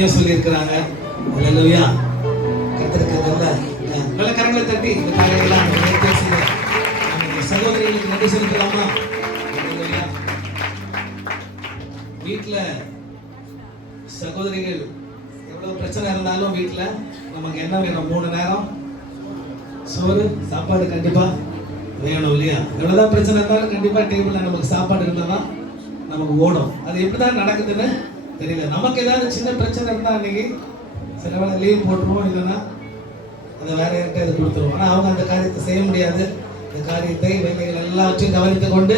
அருமையா சொல்லி இருக்கிறாங்க. அல்லேலூயா. கர்த்தருக்கு நல்ல கரங்களை தட்டி இந்த காலையெல்லாம் சகோதரிகளுக்கு நன்றி செலுத்தலாமா? வீட்டுல சகோதரிகள் எவ்வளவு பிரச்சனை இருந்தாலும் வீட்டுல நமக்கு என்ன வேணும்? 3 நேரம் சோறு சாப்பாடு கண்டிப்பா வேணும் இல்லையா? எவ்வளவுதான் பிரச்சனை இருந்தாலும் கண்டிப்பா டேபிள்ல நமக்கு சாப்பாடு இருந்தாதான் நமக்கு ஓடும். அது எப்படிதான் நடக்குதுன்னு தெரியல. நமக்கு ஏதாவது சின்ன பிரச்சனை இருந்தா அன்னைக்கு சில வேளை லீவ் போட்டுருவோம், இல்லைன்னா அதை வேற யார்கிட்ட அதை கொடுத்துருவோம். ஆனால் அவங்க அந்த காரியத்தை செய்ய முடியாது. இந்த காரியத்தை வேலைகள் எல்லாவற்றையும் கவனித்து கொண்டு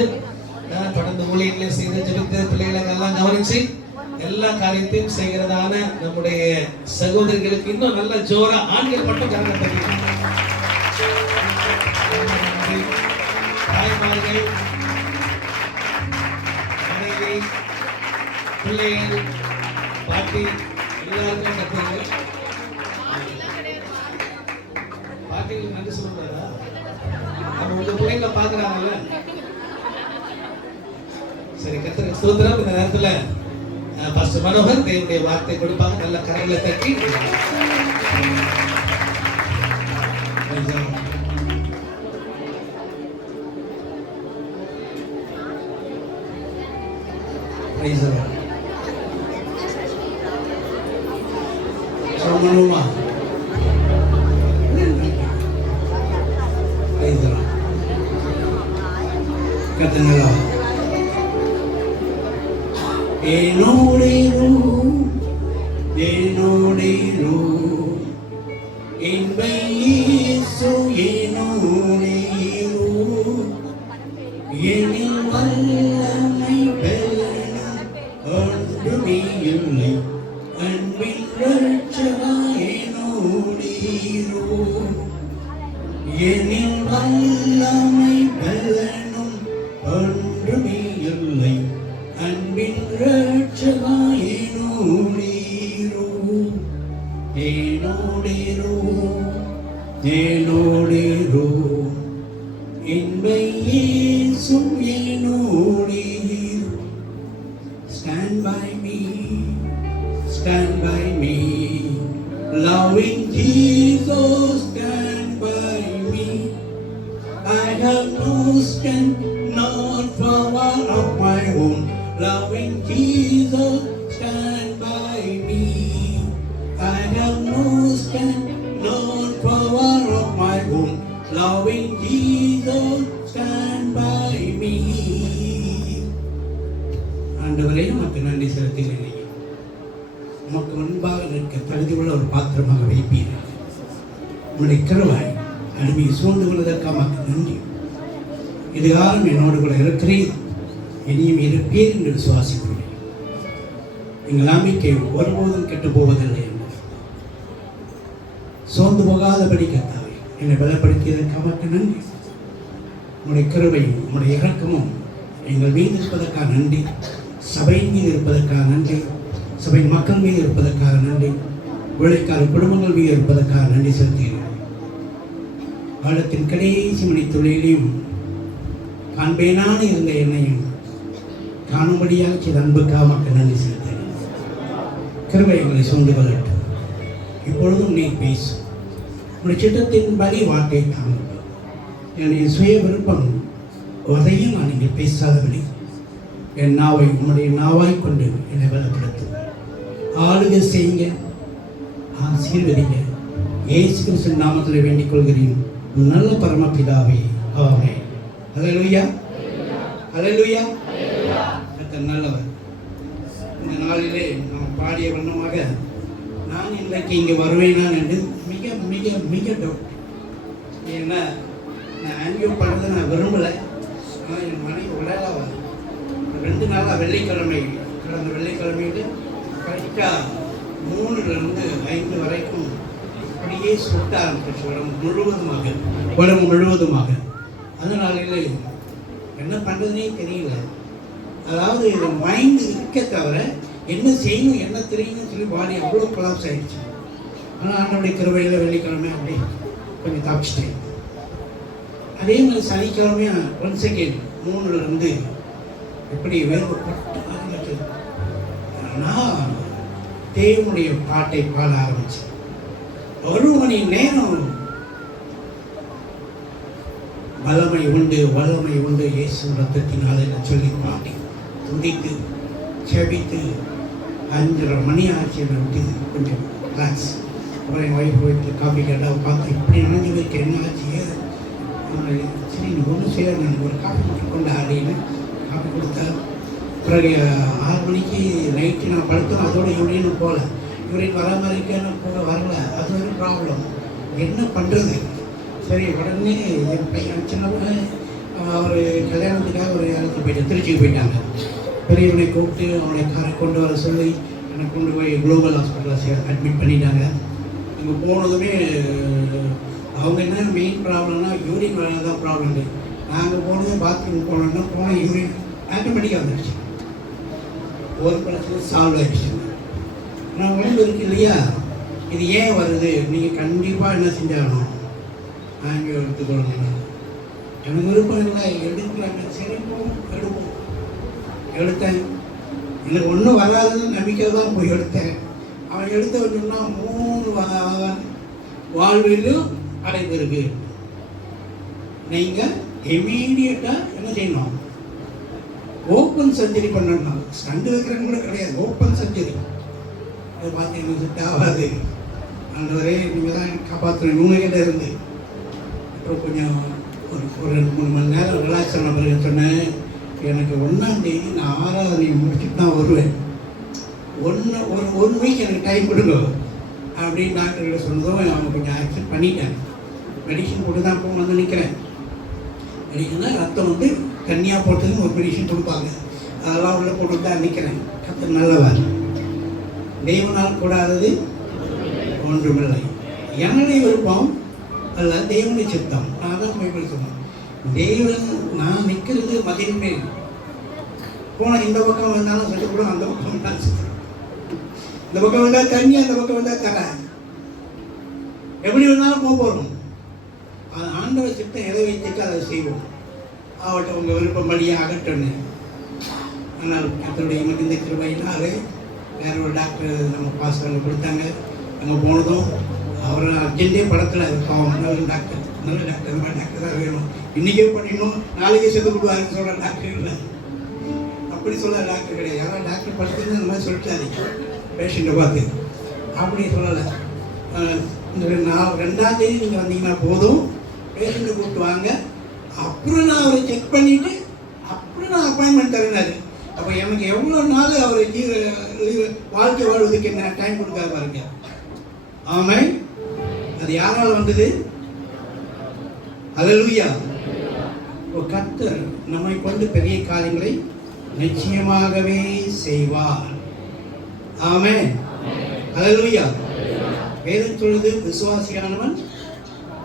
தொடர்ந்து ஊழியர்களை செய்து ஜெபித்து பிள்ளைகளை எல்லாம் கவனிச்சு எல்லா காரியத்தையும் செய்கிறதான நம்முடைய சகோதரிகளுக்கு இன்னும் நல்ல ஜோரா ஆண்கள் மட்டும் கவனம் தெரியும். தாய்மார்கள், மனைவி, பிள்ளைகள், பாட்டி எல்லாருக்கும் கற்றுங்க. பாட்டிகளுக்கு நன்றி சொல்லுறதா? நம்ம உங்க பிள்ளைங்களை பாக்குறாங்கல்ல. சரி, கர்த்தருக்கு ஸ்தோத்திரம். இந்த நேரத்துல பாஸ்டர் மனோகர் தேவனுடைய வார்த்தை கொடுப்பாங்க. நல்ல கரையில தட்டி சொல்லணுமா? கத்துங்களா? என்னோடேரோ என்னோடேரோ என்பை இயேசு என்னோடேரோ எனில் வல்லமை பெறணும் ஒன்றுமே இல்லை அன்பின் ரட்சகா என்னோடேரோ எனில் வல்லமை பெறணும் ஒன்றுமே இல்லை அன்பின் ரட்சகா என்னோடேரோ என்னோடேரோ என்னோடேரோ என்பை இயேசு என்னோடேரோ. Stand by me, stand by me, loving Jesus, stand by me. I have no strength, not power of my own. Loving Jesus, stand by me. I have no strength, not power of my own. Loving Jesus, stand by me. ஆண்டவரே, உமக்கு நன்றி செலுத்துகிறேன். உமக்கு முன்பாக நிற்க தகுதியுள்ள ஒரு பாத்திரமாக வைப்பீர்கள். உங்களுடைய கிருபை அடிமையை சூழ்ந்து கொள்வதற்காக உமக்கு நன்றி. இதுகாலம் என்னோடு கூட இருக்கிறேன், இனியும் இருப்பேன் என்று விசுவாசிக்கிறேன். எங்கள் நம்பிக்கை ஒருபோதும் கெட்டு போவதில்லை என்று சோர்ந்து போகாதபடி கர்த்தாவே என்னை பலப்படுத்தியதற்காக உமக்கு நன்றி. உங்களுடைய கிருபையும் உங்களுடைய இரக்கமும் எங்கள் மீது இருப்பதற்காக நன்றி. சபையின் மீது இருப்பதற்காக நன்றி. சபை மக்கள் மீது இருப்பதற்காக நன்றி. உழைக்காத குடும்பங்கள் மீது இருப்பதற்காக நன்றி செலுத்துகிறேன். காலத்தின் கடைசி மணி தொழிலையும் காண்பேனான இருந்த என்னையும் காணும்படியாக செய்த அன்புக்காக மக்கள் நன்றி செலுத்துகிறேன். கிருபை எங்களை சூழ்ந்து கொள்ளட்டும். இப்பொழுதும் நீ பேசும். உங்களுடைய சித்தத்தின்படி வார்த்தை தாங்க. என்னுடைய சுய விருப்பம் அதையும் நான் நீங்கள் பேசாதபடி என் நாவை உங்களுடைய நாவாய் கொண்டு என்னை பலப்படுத்தும். ஆளுகை செய்யுங்க, ஆசீர்வதிங்க. இயேசு கிறிஸ்து நாமத்தில் வேண்டிக் கொள்கிறேன் நல்ல பரமபிதாவே, ஆமென். அல்லேலூயா, அல்லேலூயா. கர்த்தர் நல்லவர். இந்த நாளிலே நாம் பாடிய வண்ணமாக நான் இன்றைக்கு இங்கே வருவேனா என்று மிக மிக மிக டவுட். ஏன்னா நான் ஆன்ஜியோ பண்ணுறதை நான் விரும்பலை. ஆனால் என் மனைவி உடலாக 2 நாளாக வெள்ளிக்கிழமை, கடந்த வெள்ளிக்கிழமையில் கரெக்டாக 3லிருந்து 5 வரைக்கும் அப்படியே சுட்ட ஆரம்பிச்சு உடம்பு முழுவதுமாக. அதனால என்ன பண்ணுறதுனே தெரியல. அதாவது இது மைண்டு இருக்க தவிர என்ன செய்யணும் என்ன தெரியணும்னு சொல்லி பாடி அவ்வளோ கொலாப்ஸ் ஆகிடுச்சு. ஆனால் ஆண்டவருடைய கிருபையில் வெள்ளிக்கிழமை அப்படி கொஞ்சம் தப்பிச்சிட்டேன். அதே மாதிரி சனிக்கிழமையா ஒன்ஸ் அகெயின் 3லிருந்து எப்படி வேறு பட்டு ஆரம்பிச்சது. ஆனால் தேவனுடைய பாட்டை பாட ஆரம்பிச்சேன். 1 மணி நேரம் வல்லமை உண்டு, வல்லமை உண்டு இயேசு ரத்தத்தினால் என்று சொல்லி பாடி துடித்து செபித்து 5:30 மணி ஆச்சு. விட்டுது கொஞ்சம் ரிலாக்ஸ். அப்புறம் என் ஒய்ஃப் போயிட்டு காஃபி கேட்டால் பார்த்து இப்படி நினைஞ்சு வைக்க என்ன ஆச்சு ஏது சரி நீ ஒன்றும் செய்ய நான் ஒரு காஃபி மட்டும் கொண்டு அப்படின்னு காஃபி கொடுத்தா. பிறகு 6 மணிக்கு நைட்டு நான் படுத்தோம். அதோட யூரின் போகல, யூரின் வர மாதிரி இருக்கேன்னு போக வரல. அது ஒரு ப்ராப்ளம். என்ன பண்ணுறது? சரி உடனே என் பையன் சின்னவங்க அவர் கல்யாணத்துக்காக ஒரு இடத்துக்கு போயிட்டு திருச்சிக்கு போயிட்டாங்க. பெரியவனை கூப்பிட்டு அவனை காரை கொண்டு வர சொல்லி என்னை கொண்டு போய் குளோபல் ஹாஸ்பிட்டலில் அட்மிட் பண்ணிட்டாங்க. அங்கே போனதுமே அவங்க என்ன மெயின் ப்ராப்ளம்னா யூரின் வர தான் ப்ராப்ளம். நாங்கள் போனதே பாத்ரூம் போனோம்னா போன யூரின் ஆட்டோமேட்டிக்காக வந்துடுச்சு. ஒரு பிரச்சனை சால்வ் ஆகிடுச்சு. நான் உடம்பு இருக்கு இல்லையா, இது ஏன் வருது? நீங்கள் கண்டிப்பாக என்ன செஞ்சாகணும், ஆங்கிலம் எடுத்துக்கொள்ளணும். எனக்கு விருப்பம் இல்லை, எடுக்கிறாங்க, சரி போவோம் எடுப்போம். எடுத்தேன். எனக்கு ஒன்றும் வராதுன்னு நம்பிக்கை தான் போய் எடுத்தேன். அவன் எடுத்த வச்சோம்னா 3 வாழ்விலும் அடைப்பு இருக்கு. நீங்கள் இமீடியட்டாக என்ன செய்யணும், ஓப்பன் சர்ஜரி பண்ணணும். ஸ்டண்ட் வைக்கிறவங்க கூட கிடையாது, ஓப்பன் சர்ஜரி. அதை பார்த்தீங்கன்னா செட் ஆகாது. அந்த வரை நீங்கள் தான் காப்பாற்றணும். இவங்ககிட்ட இருந்து அப்புறம் கொஞ்சம் ஒரு 2-3 மணி நேரம் ரிலாக்ஸ் ஆன பிறகு சொன்னேன், எனக்கு 1ஆம் தேதி நான் 6ஆவது தேதி முடிச்சுட்டு தான் வருவேன். ஒரு வீக் எனக்கு டைம் கொடுங்க அப்படின்னு டாக்டர்கிட்ட சொன்னதும் அவங்க கொஞ்சம் ஆக்செப்ட் பண்ணிட்டேன். மெடிசன் போட்டு தான் இப்போ வந்து நிற்கிறேன். மெடிசன்னா ரத்தம் வந்து தண்ணியாக போட்டதுன்னு ஒரு மெடிசன் கொடுப்பாங்க, அதெல்லாம் உள்ள போட்டு தான் நிற்கிறேன். கர்த்தர் நல்லவர். தேவனால் கூடாதது ஒன்றுமில்லை. என்னுடைய விருப்பம் அல்ல, தேவனுடைய சித்தம். நான் தான் பைபிள் சொன்னேன். தேவன் நான் நிற்கிறது மதில் மேல். போனால் இந்த பக்கம் வந்தாலும் சொல்லி கூட அந்த பக்கம் வந்தாலும் இந்த பக்கம் வந்தால் தண்ணி, அந்த பக்கம் வந்தால் தர, எப்படி வேணாலும் போகிறோம். அது ஆண்டவர் சித்தம் எதை வைத்துக்கு அதை செய்வோம். அவட்ட உங்கள் விருப்பப்படியே அகற்றணும். ஆனால் கர்த்தருடைய இந்த கிருபையினாலே வேற ஒரு டாக்டர் நம்ம பாஸ்டர்ங்க கொடுத்தாங்க. அங்கே போனதும் அவர் அர்ஜென்டே படத்தில் நல்ல டாக்டர், நல்ல டாக்டர், நல்ல டாக்டர் தான் வேணும், இன்றைக்கே பண்ணிடணும் நாளைக்கே செத்து கொடுவாருன்னு சொல்கிற டாக்டர் இல்லை. அப்படி சொல்ல டாக்டர் கிடையாது. யாராவது டாக்டர் படிக்கிறது அந்த மாதிரி சொல்லிட்டாரு பேஷண்ட்டை பார்த்து. அப்படி சொல்லலை. இந்த 2ஆம் தேதி நீங்கள் வந்தீங்கன்னா போதும், பேஷண்ட்டை கூப்பிட்டு வாங்க, அப்புறம் நான் அவரை செக் பண்ணிவிட்டு அப்புறம் நான் அப்பாயின்மெண்ட் தரேனாரு. அப்போ எனக்கு எவ்வளோ நாள் அவர் வாழ்க்கை வாழ்வதுக்கு என்ன டைம் கொடுக்காது பாருங்க. ஆமென். அது யாரால் வந்தது? அல்லேலூயா. கர்த்தர் நம்மை கொண்டு பெரிய காரியங்களை நிச்சயமாகவே செய்வார். ஆமென். அல்லேலூயா. வேதம் சொல்லுது, விசுவாசியானவன்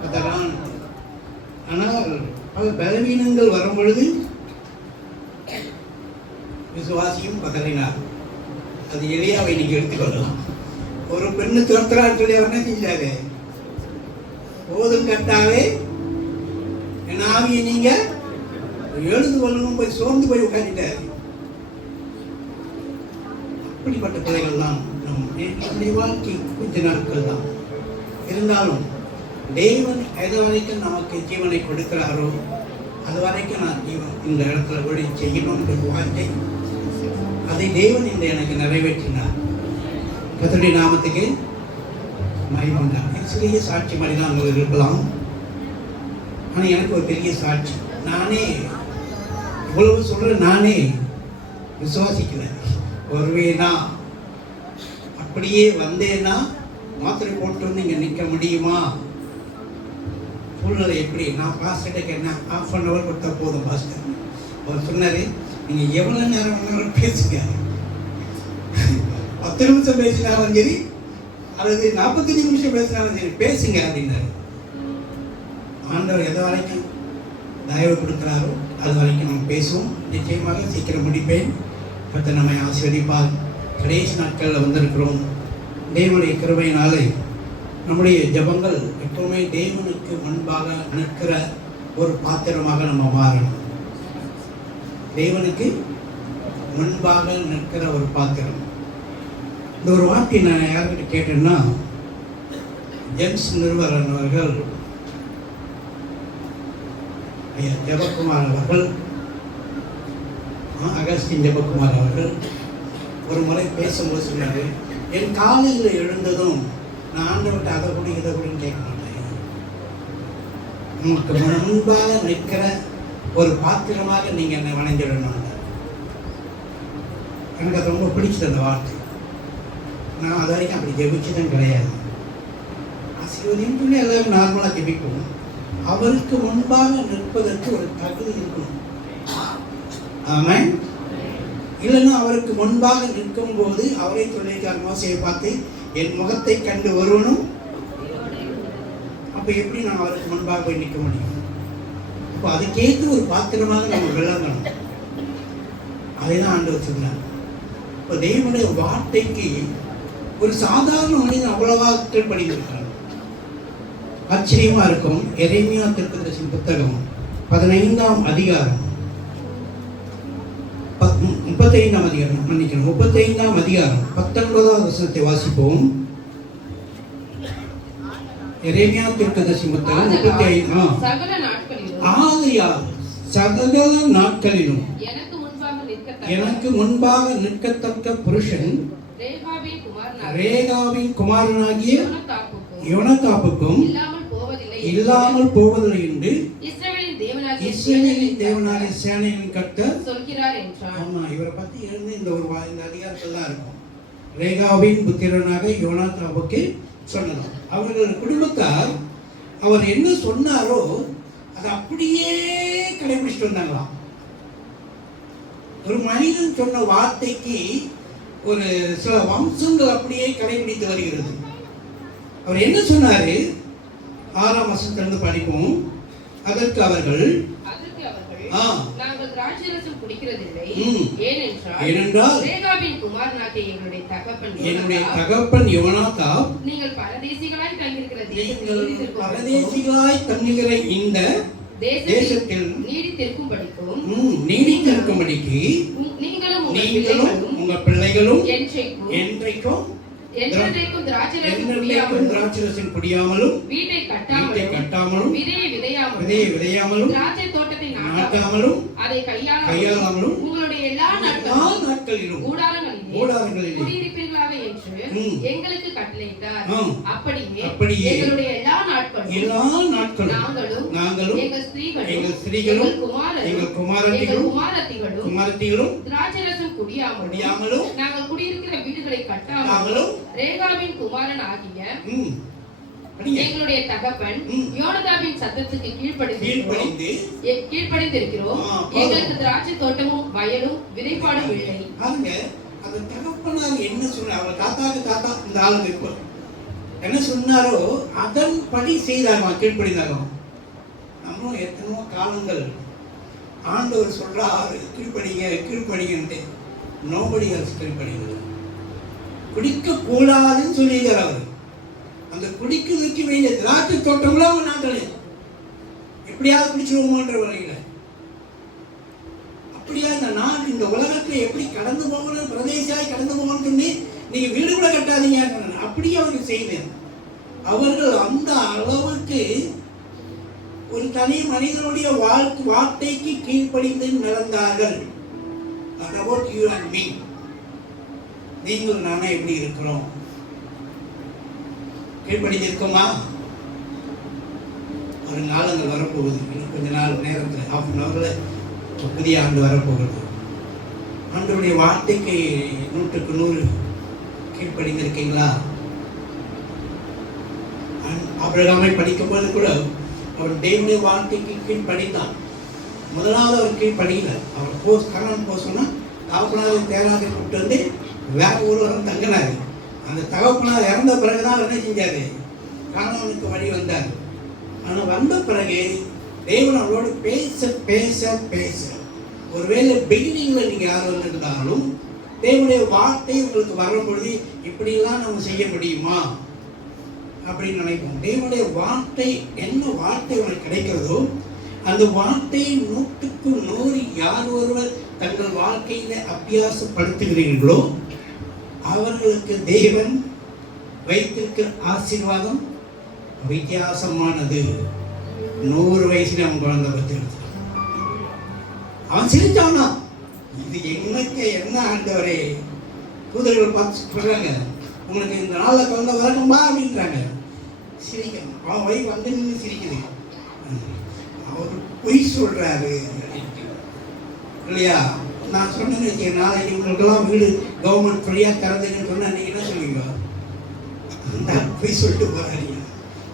பதறான். ஆனால் பல பலவீனங்கள் வரும் பொழுது விசுவாசியும் பதறினார். அது எலியாவை நீங்க எடுத்துக்கொள்ளலாம். ஒரு பெண்ணு துரத்துறான்னு சொல்லி அவன் என்ன செஞ்சாரு? போதும் கர்த்தாவே, என் ஆவியை நீங்க எழுந்து கொள்ளணும் போய் சோர்ந்து போய் உட்காந்துட்டாரு. அப்படிப்பட்ட பிள்ளைகள் தான் நம்முடைய வாழ்க்கை கொஞ்ச நாட்கள் தான். இருந்தாலும் தேவன் எது வரைக்கும் நமக்கு ஜீவனை கொடுக்கிறாரோ அது வரைக்கும் நான் இந்த இடத்துல கூட செய்யணும்ன்ற வார்த்தை, அதை தேவன் இந்த எனக்கு நிறைவேற்றினார். கர்த்தருடைய நாமத்துக்கு மகிமை உண்டாகட்டும். சிறிய சாட்சி மாதிரி தான் உங்களுக்கு இருக்கலாம். ஆனால் எனக்கு ஒரு பெரிய சாட்சி. நானே இவ்வளவு சொல்கிறேன், நானே விசுவாசிக்கிறேன். ஒருவேனா அப்படியே வந்தேன்னா மாத்திரை போட்டு இங்கே நிற்க முடியுமா? சூழ்நிலை எப்படி? நான் பாஸ்டர்கிட்ட கேட்டேன், 1/2 hour கொடுத்தா போதும் பாஸ்டர். அவர் சொன்னார், நீங்கள் எவ்வளோ நேரம் வேணாலும் பேசுங்க, 10 நிமிஷம் பேசினாலும் சரி அல்லது 45 நிமிஷம் பேசினாலும் சரி பேசுங்க அப்படின்னாரு. ஆண்டவர் எது வரைக்கும் தயவு கொடுக்குறாரோ அது வரைக்கும் நம்ம பேசுவோம். நிச்சயமாக சீக்கிரம் முடிப்பேன். கர்த்தர் நம்மை ஆசீர்வதிப்பார். கடைசி நாட்களில் வந்திருக்கிறோம். தேவனுடைய கிருபையினாலே நம்முடைய ஜபங்கள் எப்பவுமே தேவனுக்கு முன்பாக நிற்கிற ஒரு பாத்திரமாக நம்ம மாறணும். தேவனுக்கு முன்பாக நிற்கிற ஒரு பாத்திரம். இந்த ஒரு வார்த்தை நான் யார்கிட்ட கேட்டேன்னா, ஜெம்ஸ் நிறுவனன் அவர்கள், ஐயா ஜெபக்குமார் அவர்கள், அகஸ்டின் ஜெபக்குமார் அவர்கள் ஒரு முறை பேசும்போது சொன்னார், என் காலையில் எழுந்ததும் நான் ஆண்டவர்கிட்ட அதை கூட இதை கூடன்னு கேட்க மாட்டேன். நமக்கு முன்பாக நிற்கிற ஒரு பாத்திரமாக நீங்க என்னை வணைஞ்சிடணும். எனக்கு அது ரொம்ப பிடிச்சது அந்த வார்த்தை. நான் அது வரைக்கும் அப்படி ஜெபிச்சதும் கிடையாது. ஆசீர்வதின்னு சொல்லி எல்லாரும் நார்மலாக ஜெபிப்போம். அவருக்கு முன்பாக நிற்பதற்கு ஒரு தகுதி இருக்கணும். ஆமாம். இல்லைன்னா அவருக்கு முன்பாக நிற்கும் போது அவரே சொல்லியிருக்கார் மோசையை பார்த்து, என் முகத்தை கண்டு வருவனும். அப்போ எப்படி நான் அவருக்கு முன்பாக போய் நிற்க முடியும்? இப்போ அதுக்கேற்று ஒரு பாத்திரமாக நம்ம விளங்கணும். அதை தான் ஆண்டவர் சொன்னார். இப்போ தேவனுடைய வார்த்தைக்கு ஒரு சாதாரண மனிதன் அவ்வளவா கீழ்ப்படிந்திருக்கிறார். ஆச்சரியமா இருக்கும். எரேமியா தீர்க்கதரிசியின் புத்தகம் 15ஆம் அதிகாரம் 35ஆம் அதிகாரம் 35ஆம் அதிகாரம் 19வது வசனத்தை வாசிப்போம். எரேமியா தீர்க்கதரிசி புத்தகம் 35. ஆகையால் சகல நாட்களிலும் எனக்கு முன்பாக நிற்கத்தக்க புருஷன் ரேகாவின் குமாரனாகிய யோனதாபுக்கும் இல்லாமல் போவதில்லை என்று இஸ்ரவேலின் தேவனாகிய சேனையின் கர்த்தர் சொல்கிறார் என்றார். ஆமா, இவரை பத்தி எழுந்து இந்த அதிகாரத்தில் தான் இருக்கும். ரேகாவின் புத்திரனாக யோனதாபுக்கு சொன்னதாம். அவர்கள் குடும்பத்தார் அவர் என்ன சொன்னாரோ அதை அப்படியே கடைபிடிச்சிட்டு வந்தாங்களாம். ஒரு மனிதன் சொன்ன வார்த்தைக்கு ஒரு சில வம்சங்கள் அப்படியே கடைபிடித்து வருகிறது. அவர் என்ன சொன்னாரு? 6ஆம் வசனத்திலிருந்து படிப்போம். அதற்கு அவர்கள் நாங்கள் திராட்சைரசம் குடிக்கிறதில்லை, ஏனென்றால் என்னுடைய தகப்பன் யோனாதாப் நீங்கள் பரதேசிகளாய் தங்குகிற இந்த தேசத்தில் நீடித்திருக்கும்படிக்கு நீங்களும் உங்கள் பிள்ளைகளும் என்றைக்கும் திராட்சைரசம் குடியாமலும் வீட்டை கட்டாமலும் விதையை விதையாமலும் நாட்டாமலும் அதை கையாளாமலும் உங்களுடைய எல்லா நாட்களிலும் கூடாரங்களிலும் குடியிருப்பீர்களாக என்று எங்களுக்கு கட்டளையிட்டார். அப்படியே எங்களுடைய எல்லா நாட்களும் நாங்களும் எங்கள் ஸ்திரீகளும் எங்கள் குமாரத்திகளும் திராட்சைரசம் குடியாமலும் நாங்கள் குடியிருக்கிற வீடுகளை கட்டாமலும் ரேகாவின் குமாரன் ஆகிய எங்களுடைய தகப்பன் யோனதாபின் சத்தத்துக்கு கீழ்ப்படிந்திருக்கிறோம். எங்களுக்கு திராட்சை தோட்டமும் வயலும் விதைப்பாடும் இல்லை. அந்த தகப்பனார் என்ன சொன்னார்? அவர் தாத்தா இந்த ஆளுங்க இப்போ என்ன சொன்னாரோ அதன்படி செய்தாங்க, கீழ்ப்படிந்தாங்க. நம்மளும் எத்தனையோ காலங்கள் ஆண்டவர் சொல்றாரு கீழ்ப்படிங்கன்ட்டு நோபடி எல்ஸ் கீழ்ப்படிங்க. குடிக்க கூடாதுன்னு சொல்லியிருக்கார் அவர். அந்த குடிக்கிறதுக்கு வேண்டிய திராட்சை தோட்டங்களும் அவங்க நாட்கள் எப்படியாவது குடிச்சிருவோமோன்ற வகையில அப்படியா இந்த நாடு இந்த உலகத்துல எப்படி கடந்து போகணும், பிரதேசியாய் கடந்து போகணும்னு சொல்லி நீங்க வீடு கூட கட்டாதீங்க. அப்படியே அவருக்கு செய்வேன். அவர்கள் அந்த அளவுக்கு ஒரு தனி மனிதனுடைய வார்த்தைக்கு கீழ்ப்படிந்து நடந்தார்கள். நீங்கள் நானே எப்படி இருக்கிறோம்? கீழ்ப்படிஞ்சிருக்கோமா? ஒரு நாளங்கள் வரப்போகுது. இன்னும் கொஞ்ச நாள் நேரத்தில் 1/2 புதிய ஆண்டு வரப்போகுது. ஆண்டவருடைய வார்த்தைக்கு 100க்கு 100 கீழ்ப்படிந்திருக்கீங்களா? ஆபிரகாமை படிக்கும்போது கூட அவர் தேவனுடைய வார்த்தைக்கு கீழ்ப்படிந்தான். முதலாவது அவர் கீழ்ப்படியல. அவர் கணவன் போசோன்னா தகப்பனார் தேராக கூப்பிட்டு வந்து வேற ஒரு வாரம் தங்கினாரு. அந்த தகப்பனார் இறந்த பிறகுதான் என்ன செஞ்சாரு? கணவனுக்கு வழி வந்தார். ஆனால் வந்த பிறகு தேவன் அவரோடு பேச பேச பேச ஒருவேளை பிகினிங்ல நீங்க யார் வந்திருந்தாலும் தேவனுடைய வார்த்தை உங்களுக்கு வரும்பொழுது இப்படிலாம் நம்ம செய்ய முடியுமா அப்படின்னு நினைப்போம். தேவனுடைய வார்த்தை என்ன வார்த்தை உங்களுக்கு கிடைக்கிறதோ அந்த வார்த்தையை 100க்கு 100 யார் ஒருவர் தங்கள் வாழ்க்கையில அபியாசப்படுத்துகிறீர்களோ அவர்களுக்கு தேவன் வைத்திருக்கிற ஆசீர்வாதம் வித்தியாசமானது. 100 வயசுல அவன் குழந்தை பத்திருந்தான். அவன் சிரிச்சானா, இது எனக்கு என்ன ஆண்டவரே. தூதர்கள் பார்த்து சொல்றாங்க, உங்களுக்கு இந்த நாள்ல குழந்தை வரணுமா அப்படின்றாங்க. சிரிக்கணும். அவன் வழி வந்து நின்று சிரிக்குது. அவர் பொய் சொல்றாரு இல்லையா? நான் சொன்னேன்னு நாளைக்கு உங்களுக்கெல்லாம் வீடு கவர்மெண்ட் ஃப்ரீயா தரதுன்னு சொன்னா நீங்க என்ன சொல்லுவீங்க? பொய் சொல்லிட்டு போறாங்க,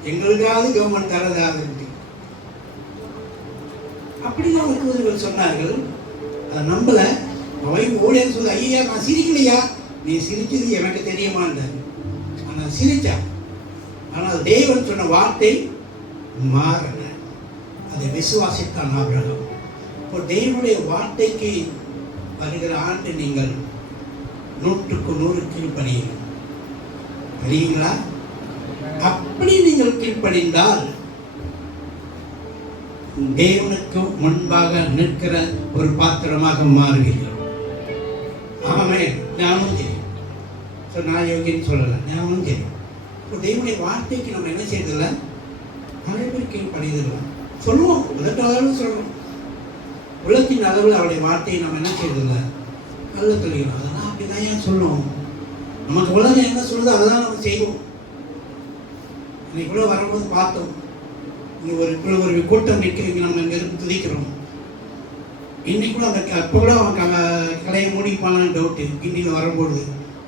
எங்களுக்காவது கவர்மெண்ட் தரதாதுன்ட்டு. அப்படிதான் ஒரு தூதர்கள் சொன்னார்கள். அதை நம்பல. அவன் ஓடியான்னு சொல்ல, ஐயா நான் சிரிக்கலையா, நீ சிரிச்சது எனக்கு தெரியுமான்றார். ஆனால் சிரிச்சான். ஆனால் தேவன் சொன்ன வார்த்தை மாறன. அதை விசுவாசித்தான் ஆபிரகாம். இப்போ தேவனுடைய வார்த்தைக்கு வருகிற ஆண்டு நீங்கள் 100க்கு 100 கீழ்ப்படியுங்கள். தெரியுங்களா? அப்படி நீங்கள் கீழ்ப்படிந்தால் தேவனுக்கு முன்பாக நிற்கிற ஒரு பாத்திரமாக மாறுவீர்கள். ஆமென். ஞானம் தெரியும். நான் யோகின்னு சொல்லலை, ஞானம் தெரியும். இப்போ தேவனுடைய வார்த்தைக்கு நம்ம என்ன செய்யறதில்ல, நிறைய பேர் கீழ்ப்படியதில்லை. சொல்லுவோம், உலகத்து அளவில் சொல்லுவோம். உலகத்தின் அளவில் அவருடைய வார்த்தையை நம்ம என்ன செய்யறதில்லை, நல்ல தெளிக்கணும். அதெல்லாம் அப்படிதான் ஏன் சொல்லுவோம். நமக்கு உலகம் என்ன சொல்லுதோ அதெல்லாம் நம்ம செய்வோம். இன்னைக்கு கூட வரும்போது பார்த்தோம், இங்கே ஒரு கூட்டம் நிற்கிறீங்க, நம்ம இங்கே இருந்து துதிக்கிறோம். இன்னைக்கு கூட அந்த அப்போ கூட அவங்க கடையை மூடிப்பானான்னு டவுட்டு. இன்னைக்கு வரும்போது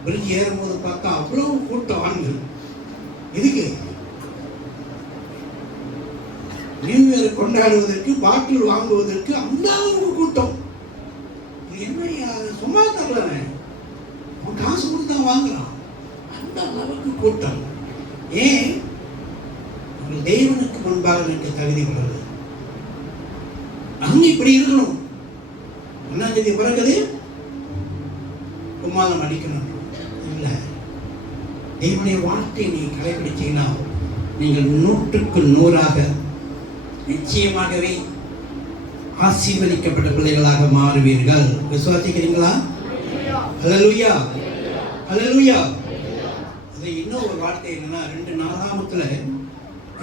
பிரிட்ஜ் ஏறும்போது பார்த்தா அவ்வளோ கூட்டம் ஆண்கள். இதுக்கு நியூ இயர் கொண்டாடுவதற்கு, பாட்டில் வாங்குவதற்கு அந்த அளவுக்கு கூட்டம். என்ன சும்மா தரல, அவன் காசு கொடுத்து தான் வாங்குறான். அந்த அளவுக்கு கூட்டம். ஏன்? தேவனுக்கு முன்பாக நிற்க தகுதி உள்ளது. அங்க இப்படி இருக்கணும். 1ஆம் தேதி பிறகுது கும்மாளம் அடிக்கணும் இல்ல. தேவனுடைய வார்த்தையை நீ கடைபிடிச்சீங்கன்னா நீங்கள் 100க்கு 100 நிச்சயமாகவே ஆசீர்வதிக்கப்பட்ட பிள்ளைகளாக மாறுவீர்கள். விசுவாசிக்கிறீங்களா? ஹல்லேலூயா, ஹல்லேலூயா. அது இன்னும் ஒரு வார்த்தை என்னன்னா, 2 நாளாகமத்துல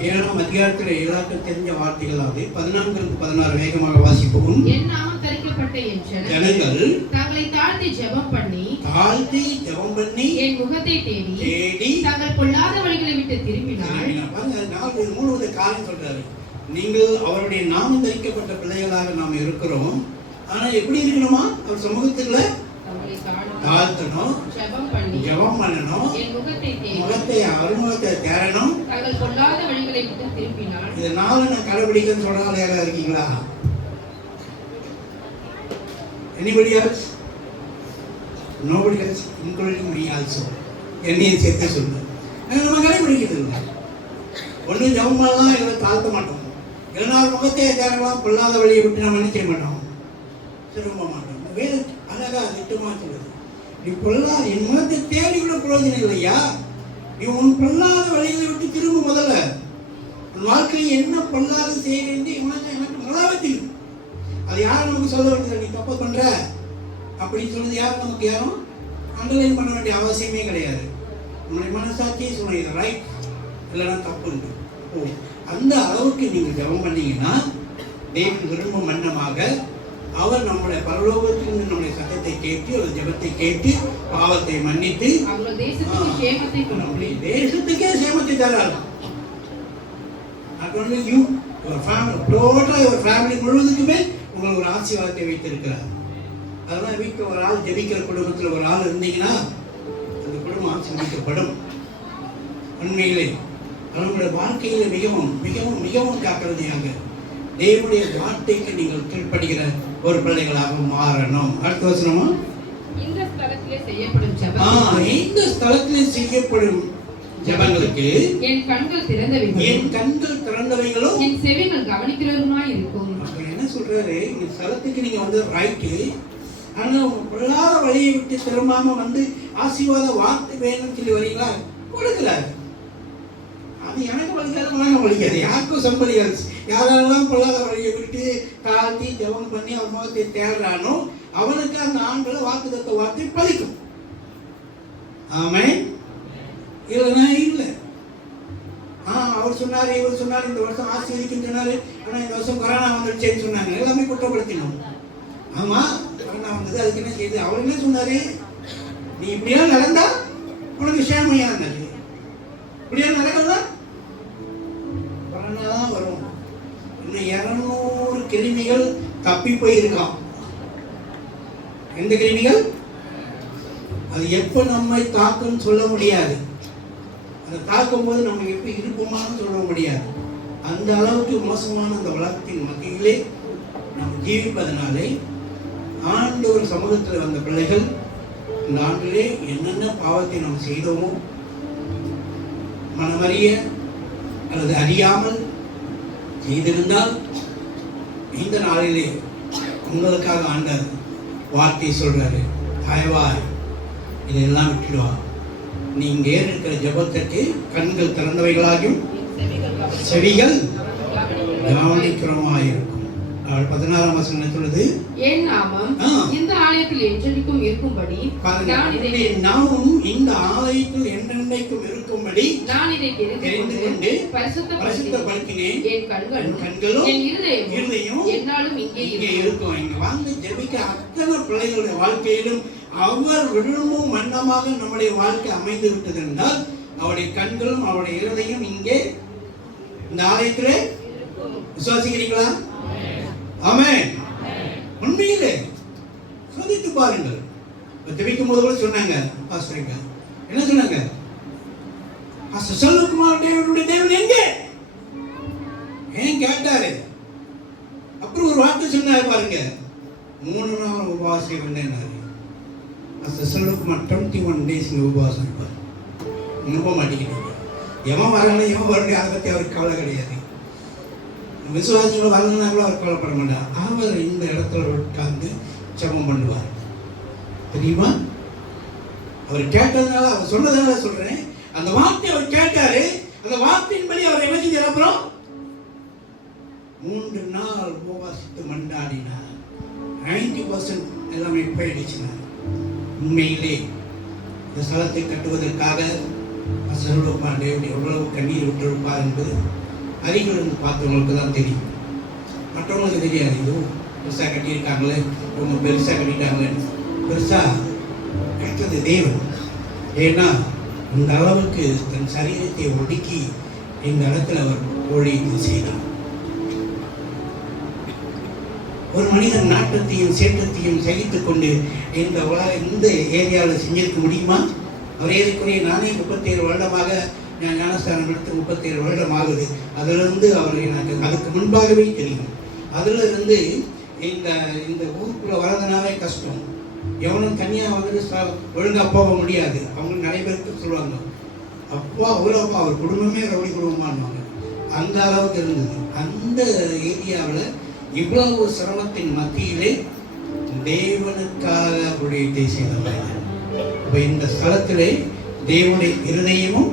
7ஆம் அதிகாரத்தில் எல்லாருக்கும் தெரிஞ்ச வார்த்தைகளாவது 14-16 வேகமாக வாசிப்போம். என் நாமம் தரிக்கப்பட்ட என் ஜனங்கள் தங்களை தாழ்த்தி ஜெபம் பண்ணி என் முகத்தை தேடி தங்கள் பொல்லாத வழிகளை விட்டு திரும்பினார். பாருங்க, 3வது காரியம் சொல்றாரு. நீங்கள் அவருடைய நாமம் தரிக்கப்பட்ட பிள்ளைகளாக நாம் இருக்கிறோம். ஆனா எப்படி இருக்கணுமா? அவர் சமூகத்துல தாழ்த்தணும், ஜெபம் பண்ணணும், முகத்தை அருமுகத்தை தேடணும், தங்கள் பொல்லாத வழிகளை விட்டு திரும்பினார். இதனால நான் கடைபிடிக்கன்னு சொல்றாங்க. யாரா இருக்கீங்களா? Anybody else? Nobody else, including me also. என்னையும் சேர்த்து சொல்லு. நம்ம கடைபிடிக்கிறது இல்லை. ஒன்றும் ஜெபமெல்லாம் எங்களை தாழ்த்த மாட்டோம். எல்லாரும் முகத்தை தேடலாம், பொல்லாத வழியை விட்டு நம்ம என்ன செய்ய மாட்டோம், திரும்ப மாட்டோம். வேறு அழகா திட்டமா சொல்லுது, நீ என் முகத்தை தேடி விட பிரயோஜனம் இல்லையா? நீ உன் பொல்லாத வழிகளை விட்டு திரும்ப. முதல்ல உன் வாழ்க்கையை என்ன பொல்லாத செய்ய வேண்டிய எனக்கு முதலாக தெரியும். அது யாரும் நமக்கு சொல்ல வேண்டியது. நீ தப்பு பண்ற அப்படின்னு சொன்னது யாரும் நமக்கு யாரும் அண்டர்லைன் பண்ண வேண்டிய அவசியமே கிடையாது. உன்னுடைய மனசாட்சியை சொன்ன ரைட் இல்லைன்னா தப்புண்டு. அந்த அளவுக்கு நீங்கள் ஜெபம் பண்ணீங்கன்னா தேவன் விரும்பும் வண்ணமாக அவர் நம்முடைய பரலோகத்திலிருந்து நம்முடைய சத்தத்தை கேட்டு, ஒரு ஜெபத்தை கேட்டு, பாவத்தை மன்னித்து தேசத்துக்கே சேமத்தை தரார். ஃபேமிலி முழுவதுக்குமே உங்களுக்கு ஒரு ஆசீர்வாதத்தை வைத்திருக்கிறார். அதெல்லாம் வீட்டில் ஒரு ஆள் ஜெபிக்கிற குடும்பத்தில் ஒரு ஆள் இருந்தீங்கன்னா அந்த குடும்பம் ஆசீர்வதிக்கப்படும். உண்மையிலே நம்முடைய வாழ்க்கையில மிகவும் மிகவும் மிகவும் ஜாக்கிரதையாக தேவனுடைய வார்த்தைக்கு நீங்கள் கீழ்ப்படுகிற ஒரு பிள்ளைகளாக மாறணும். அடுத்த வசனமா, இந்த ஸ்தலத்திலே செய்யப்படும் ஜெபங்களுக்கு என் கண்கள் திறந்தவைகளும் என் செவிகள் கவனிக்கிறவருமாய் இருக்கும். அப்ப என்ன சொல்றாரு, இந்த ஸ்தலத்துக்கு நீங்க வந்து ரைட்டு, ஆனா உங்க பொல்லாத வழியை விட்டு திரும்பாம வந்து ஆசீர்வாத வார்த்தை வேணும்னு சொல்லி வரீங்களா, கொடுக்கலாரு. அது எனக்கு வலிக்காது, உனக்கு வலிக்காது, யாருக்கும் சம்பளிக்காது. யாரெல்லாம் பொல்லாத வழியை விட்டு தாழ்த்தி ஜெபம் பண்ணி அவன் முகத்தை தேடுறானோ அவனுக்கு அந்த ஆண்களை வாக்குத்தத்த வார்த்தை பலிக்கும். ஆமென். இல்லைன்னா இல்லை. அவர் சொன்னார், இவர் சொன்னார், இந்த வருஷம் ஆசீர்வதிக்குன்னு சொன்னார், ஆனால் இந்த வருஷம் கொரோனா வந்துடுச்சேன்னு சொன்னாங்க. எல்லாமே குற்றப்படுத்தினோம். ஆமாம், கொரோனா வந்தது, அதுக்கு என்ன செய்யுது? அவர் என்ன சொன்னார்? நீ இப்படியா நடந்தா உனக்கு சேமையா இருந்தாரு. இப்படியா நடக்கல கொரோனா தான் வரும். இன்னும் 200 கிருமிகள் தப்பி போயிருக்கான். எந்த கிருமிகள்? அது எப்போ நம்மை தாக்குன்னு சொல்ல முடியாது. அதை தாக்கும் போது நம்ம எப்படி இருப்போமான்னு சொல்ல முடியாது. அந்த அளவுக்கு மோசமான அந்த உலகத்தின் மத்தியிலே நாம் ஜீவிப்பதனாலே ஆண்டவர் சமூகத்தில் வந்த பிள்ளைகள் இந்த ஆண்டிலே என்னென்ன பாவத்தை நாம் செய்தோமோ, மனமறிய அல்லது அறியாமல் செய்திருந்தால் இந்த நாளிலே உங்களுக்காக ஆண்டவர் வார்த்தை சொல்றாரு, தாய்வாய் இதெல்லாம் விட்டுடுவா. நீங்க இருக்கிற ஜபத்துக்கு கண்கள் திறந்தவைகளாகும் செவிகள் கவனிக்கிறமாயிருக்கும். 16ஆம் வசனம் சொல்லுது, என் நாமம் இந்த ஆலயத்தில் என்றென்றைக்கும் இருக்கும்படி நாமும் இந்த ஆலயத்தில் என்றென்றைக்கும் இருக்கும்படி நான் இதை தெரிந்து கொண்டு பரிசுத்தப்படுத்தினேன். என் கண்களும் என் இருதயமும் என்னாலும் இங்கே இருக்கும். இங்க வாங்க ஜெபிக்க அத்தனை பிள்ளைகளுடைய வாழ்க்கையிலும் அவர் விரும்பும் வண்ணமாக நம்முடைய வாழ்க்கை அமைந்து விட்டது என்றால் அவருடைய கண்களும் அவருடைய இருதயம் இங்கே இந்த ஆலயத்திலே விசுவாசிக்கிறீங்களா? ஆமென். உண்மையிலே சோதித்து பாருங்கள். ஜெபிக்கும் போது கூட சொன்னாங்க பாஸ்டர், என்ன சொன்னாங்க? செல்வகுமார் தேவனுடைய தேவன் எங்கே ஏன் கேட்டாரு. அப்புறம் ஒரு வார்த்தை சொன்னாரு பாருங்க, 3 நாள் உபவாசம் இருந்தேன். செல்வகுமார் 21 days உபவாசம் இருப்பார். நம்ப மாட்டேங்கிறீங்க. எவன் வரல எவன் வரல அதை பற்றி அவருக்கு கவலை கிடையாது. விசுவாசிகள் வரலன்னா கூட அவர் கவலைப்பட மாட்டார். அவர் இந்த இடத்துல உட்கார்ந்து ஜெபம் பண்ணுவார். தெரியுமா? அவர் கேட்டதுனால, அவர் சொன்னதுனால சொல்றேன். அந்த வார்த்தை அவர் கேட்டாரு. அந்த வார்த்தையின்படி அவர் என்ன செஞ்சார்? அப்புறம் 3 நாள் உபவாசித்து மண்டாடினார். 90% எல்லாமே போயிடுச்சுனார். உண்மையிலே இந்த ஸ்தலத்தை கட்டுவதற்காக எவ்வளவு கண்ணீர் விட்டிருப்பார் என்பது அருகிலிருந்து பார்த்தவங்களுக்கு தான் தெரியும். மற்றவங்களுக்கு தெரியாது. இது பெருசாக கட்டியிருக்காங்களே, ரொம்ப பெருசாக கட்டிட்டாங்களே. பெருசாக கட்டது தேவன். ஏன்னா இந்த அளவுக்கு தன் சரீரத்தை ஒடுக்கி இந்த இடத்துல அவர் ஊழியத்தை செய்தார். ஒரு மனிதன் நாட்டத்தையும் சேற்றத்தையும் சகித்துக் கொண்டு இந்த ஏரியாவில் செஞ்சிருக்க முடியுமா? அவர் ஏற்கனவே நானே 37 வருடமாக நான் ஞானஸ்தானம் எடுத்து 37 வருடம் ஆகுது. அதிலிருந்து அவர் எனக்கு அதுக்கு முன்பாகவே தெரியும். அதிலிருந்து இந்த ஊருக்குள்ள வரதுனாலே கஷ்டம். எவனும் தனியாக வந்து ஒழுங்காக போக முடியாது. அவங்க நிறைய பேருக்கு சொல்லுவாங்க, அப்பா அவ்வளோப்பா அவர் குடும்பமே ரவுடி குடும்பமானுவாங்க. அந்த அளவுக்கு இருந்தது. அந்த ஏரியாவில் இவ்வளவு சிரமத்தின் மத்தியிலே தேவனுக்காக ஊழியத்தை செய்தவர்கள். இப்போ இந்த ஸ்தலத்திலே தேவனுடைய இருதயமும்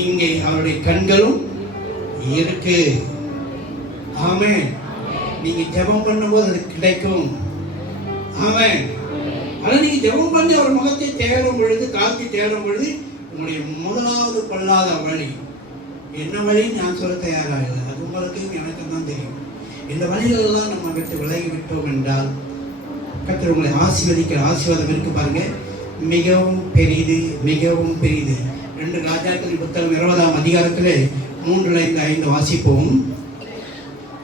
இங்கே அவருடைய கண்களும் இருக்கு. ஆமென். நீங்க ஜெபம் பண்ணும்போது அது கிடைக்கும். ஆமென். ஆனால் நீங்க ஜெபம் பண்ணி அவர் முகத்தை தேடும் பொழுது, காத்தி தேடும் பொழுது உங்களுடைய முதலாவது கொள்ளாத வழி என்ன வழின்னு நான் சொல்ல தயாராக இல்லை. அது உங்களுக்கு எனக்கு தான் தெரியும். இந்த வழிகளெல்லாம் நம்ம விட்டு விலகி விட்டோம் என்றால் கர்த்தர் உங்களை ஆசீர்வதிக்கிற ஆசீர்வாதம் இருக்கு பாருங்க, மிகவும் பெரிது, மிகவும் பெரிது. 2 ராஜாக்கள் புத்தகம் 20ஆம் அதிகாரத்தில் 3-5 வாசிப்போம்.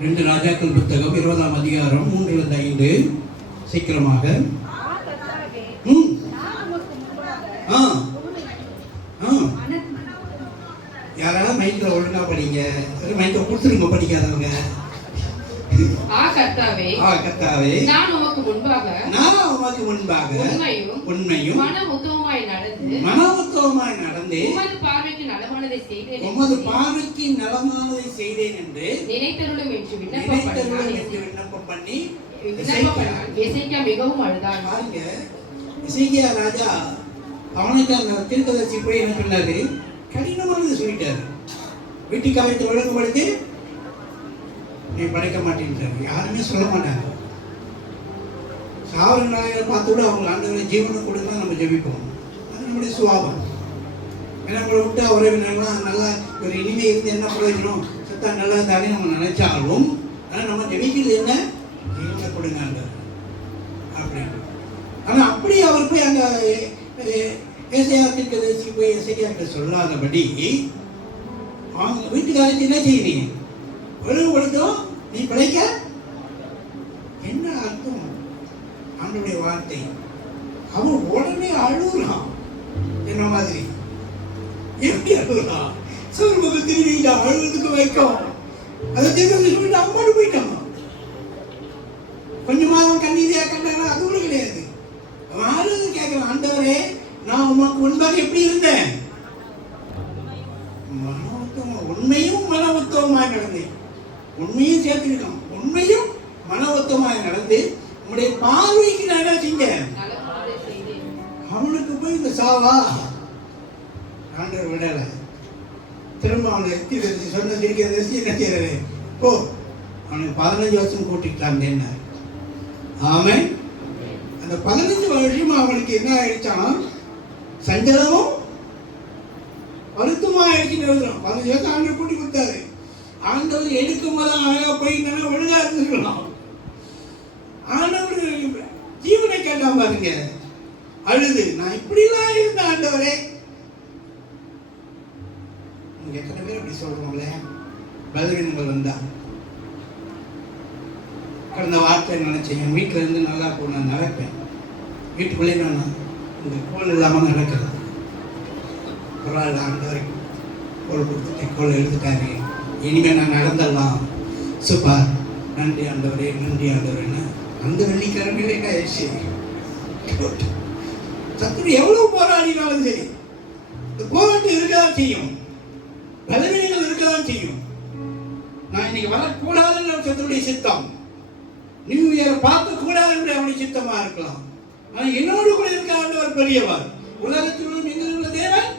2 ராஜாக்கள் புத்தகம் 20ஆம் அதிகாரம் 3-5 சீக்கிரமாக. யாராவது மைக்கில் ஒழுங்கா படிங்க. மைக்கை கொடுத்துருங்க படிக்காதவங்க. கர்த்தாவே, நான் உமக்கு முன்பாக உண்மையும் மனமுத்தமாய் நடந்து உமது பார்வைக்கு நலமானதை செய்தேன் என்று நினைத்தருளும் என்று விண்ணப்பம் பண்ணி எசேக்கியா மிகவும் அழுதார். பாருங்க, எசேக்கியா ராஜா அவனுக்கு அந்த தீர்க்கதரிசி போய் என்ன சொன்னாரு? கடினமானது சொல்லிட்டாரு. வீட்டுக்கு அமைத்து ஒழுங்குபடுத்தி நீ படைக்க மாட்டேன்றாரு. யாருமே சொல்ல மாட்டாங்க. சாவர நாளைகளை பார்த்து கூட அவங்க ஆண்டவரை ஜீவனை கொடுங்க நம்ம ஜெபிப்போம். நம்முடைய சுபாவம். ஏன்னா நம்மளை விட்டா உறவினர்லாம் நல்லா ஒரு இனிமே இருந்து என்ன பிரயோஜனம், சுத்தா நல்லா தானே நம்ம நினைச்சாலும், ஆனால் நம்ம ஜெபிக்கிறது என்ன, இவங்க கொடுங்க அப்படின்னு. ஆனால் அப்படி அவர் போய் அங்கே ஏசையாத்திற்கு போய் ஏசையாக்க சொல்லாதபடி அவங்க வீட்டுக்காரருக்கு என்ன செய்வீங்க, ஒழுங்கு கொடுத்தோம் நீ பிழைக்க. என்ன அர்த்தம் ஆண்டவருடைய வார்த்தை? அவன் உடனே அழுகுறான். என்ன மாதிரி எப்படி அழுகுறான்? சோர்வுக்கு திரும்பிட்டா அழுகுறதுக்கு வைக்கும். அதை திரும்பி சொல்லிட்டு அம்மாடு போயிட்டான். கொஞ்சமா அவன் கண்ணீரியா கண்டானா அது கூட கிடையாது. அவன் அழுது கேட்கிறான், ஆண்டவரே நான் உனக்கு முன்பாக எப்படி இருந்தேன்? உண்மையும் மன உத்தவமாய் நடந்தேன். உண்மையும் சேர்த்திருக்கான். உண்மையும் மன உத்தவமாய் நடந்து உன்னுடைய பார்வைக்கு நான் என்ன செஞ்சேன்? அவனுக்கு போய் இந்த சாவா ஆண்டவர் விடலை. திரும்ப அவனை எத்தி தெரிஞ்சு சொன்ன சிரிக்கிறது என்ன செய்யறது? ஓ அவனுக்கு 15 வருஷம் கூட்டிட்டான். என்ன ஆமென். அந்த 15 வருஷமா அவனுக்கு என்ன ஆயிடுச்சானா, சஞ்சலமும் வருத்தமா ஆயிடுச்சுன்னு எழுதுறோம். 15 வருஷம் ஆண்டவர் கூட்டி கொடுத்தாரு. ஆண்டவர் எடுக்கும் போது அழகா போயிருந்தா ஒழுங்கா இருந்துக்கலாம். ஆண்டவர் ஜீவனை கேட்டான் பாருங்க, அழுது நான் இப்படிலாம் இருந்த ஆண்டவரே. எத்தனை பேர் அப்படி சொல்றோம்ல, பலவீனங்கள் வந்தா. கடந்த வார்த்தை நினைச்சேன், என் வீட்டில் இருந்து நல்லா நான் நடப்பேன், வீட்டுக்குள்ளே நான் இந்த கோல் இல்லாமல் நடக்கிறது. ஒரு ஆள் ஆண்டவர் கோல் கொடுத்துட்டேன், கோல் எழுதுட்டாரு, இனிமேல் நான் நடந்துடலாம், சூப்பர், நன்றி ஆண்டவரே, நன்றி ஆண்டவரேன்னு அந்த வெள்ளிக்கிழமையில என்ன ஆயிடுச்சு? சத்துரு எவ்வளவு போராடினாலும் சரி இந்த போராட்டம் இருக்கதான் செய்யும், பலவீனங்கள் இருக்கதான் செய்யும். நான் இன்னைக்கு வரக்கூடாதுன்னு சத்துருடைய சித்தம், நியூ இயர் பார்க்க கூடாதுன்னு அவனுடைய சித்தமா இருக்கலாம். ஆனா என்னோடு கூட இருக்க ஆண்டவர் பெரியவர், உலகத்திலும் எங்கள் உள்ள தேவன்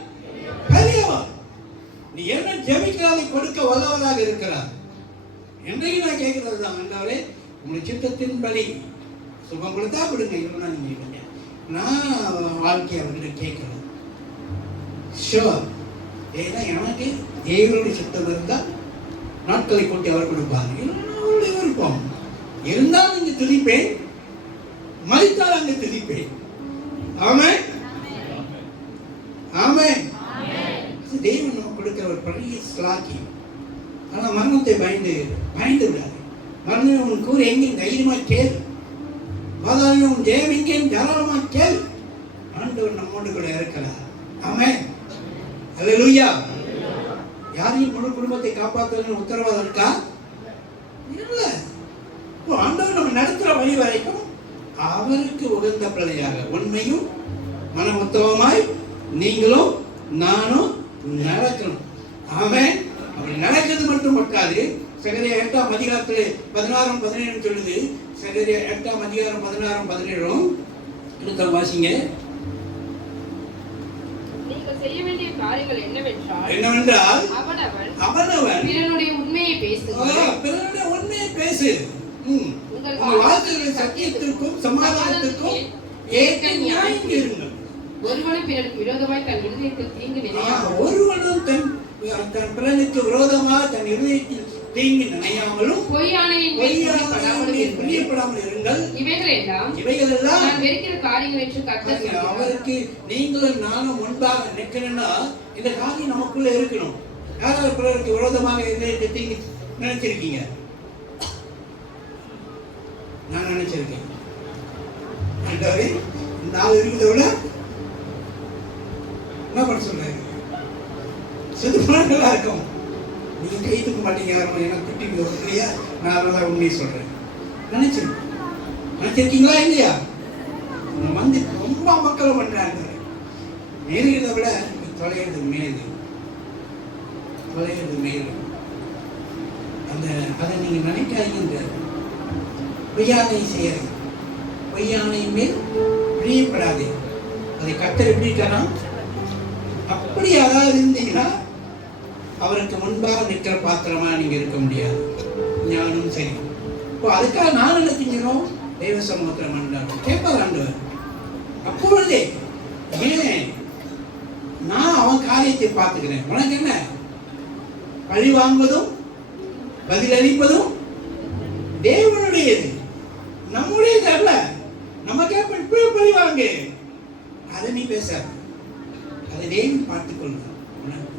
பெரியவர். நீ என்ன ஜெபிக்கிறாதை கொடுக்க வல்லவராக இருக்கிறார். என்றைக்கு நான் கேட்கறது தான், ஆண்டவரே உங்களுடைய சித்தத்தின்படி சுகம் கொடுத்தா கொடுங்க, இல்லைன்னா நீங்க இல்லைங்க. நான் வாழ்க்கையை அவர்கிட்ட கேட்கிறேன். ஷோர், ஏன்னா எனக்கு தேவனுடைய சித்தம் இருந்தால் நாட்களை கொண்டு அவர் கொடுப்பார், இல்லைன்னா அவருடைய விருப்பம் இருந்தால் இங்கு துதிப்பேன், மறித்தால் அங்கு துதிப்பேன். ஆமென் ஆமென். தேவன் நமக்கு கொடுக்கிற ஒரு பெரிய ஸ்லாக்கி. ஆனால் மரணத்தை பயந்து விடாது. மரணம் உன் கூறு எங்கேயும் தைரியமா கேள், பாதாளமே உன் ஜெயம் எங்கேயும் தாராளமா கேள். ஆண்டவர் நம்மோடு கூட இருக்கிறார். ஆமென் அல்லேலூயா. யாரையும் முழு குடும்பத்தை காப்பாற்றுவதற்கு உத்தரவாதம் இருக்கா? இல்லை. ஆண்டவர் நம்ம நடத்துகிற வழி வரைக்கும் அவருக்கு உகந்த பிள்ளையாக உண்மையும் மன உத்தவமாய் நீங்களும் நானும் நடக்கணும். ஆமென். அப்படி நடக்கிறது மட்டும் பட்டாது. சகரியா 8ஆம் அதிகாரத்தில் 16-17 சொல்லுது. சகரியா 8ஆம் அதிகாரம் 16-17 எடுத்த வாசிங்க. நீங்கள் செய்ய வேண்டிய காரியங்கள் என்னவென்றால் அவனவன் பிறனுடைய உண்மையை பேசு. உங்கள் வார்த்தைகளின் சத்தியத்திற்கும் சமாதானத்திற்கும் ஏற்க நியாயம் இருங்கள். ஒருவனும் பிறனுக்கு விரோதமாய் தன் இருதயத்தில் தீங்கு நினையாமலும், ஒருவனும் தன் பிறனுக்கு விரோதமாக தன் இருதயத்தில் தீங்கு நினையாமலும், பொய்யானையின் பிரியப்படாமல் இருங்கள். இவைகள் எல்லாம் நான் வெறுக்கிற காரியங்கள் என்று கர்த்தர் சொல்கிறார். அவருக்கு நீங்களும் நானும் முன்பாக நிற்கணும்னா இந்த காரியம் நமக்குள்ள இருக்கணும். யாராவது பிறருக்கு விரோதமாக இருதயத்தை தீங்கு நினைச்சிருக்கீங்க? நான் நினைச்சிருக்கேன். இந்த ஆள் இருக்கிறத விட என்ன பண்ண சொல்றாரு, செத்து போனா நல்லா இருக்கும். நீங்க கை தூக்க மாட்டீங்க, எனக்கு குட்டி இல்லையா? நான் அதெல்லாம் உண்மையை சொல்றேன். நினைச்சிருக்கீங்களா இல்லையா? வந்து ரொம்ப மக்களை பண்றாங்க. நெருகிறத விட தொலைகிறது மேது, தொலைகிறது மேது. அதை நீங்க நினைக்காதீங்க. பொய்யானை செய்யறது, பொய்யானை மேல் பிரியப்படாது. அதை கர்த்தர் எப்படி இருக்கானா, அப்படி யாராவது இருந்தீங்கன்னா அவருக்கு முன்பாக நிற்கிற பாத்திரமா நீங்க இருக்க முடியாது. ஞானம் சரி. இப்போ அதுக்காக நான் என்ன செஞ்சோம், தெய்வ சமூகத்தில் மன்றாடும் கேட்பார் ஆண்டவர். அப்பொழுதே ஏன் நான் அவன் காரியத்தை பார்த்துக்கிறேன். உனக்கு என்ன? பழி வாங்குவதும் பதிலளிப்பதும் தேவனுடையது, நம்முடையது அல்ல. நமக்கு இப்படி பழி வாங்கு, அதை நீ பேச, அதை தேவன் பார்த்துக்கொள்ளும்.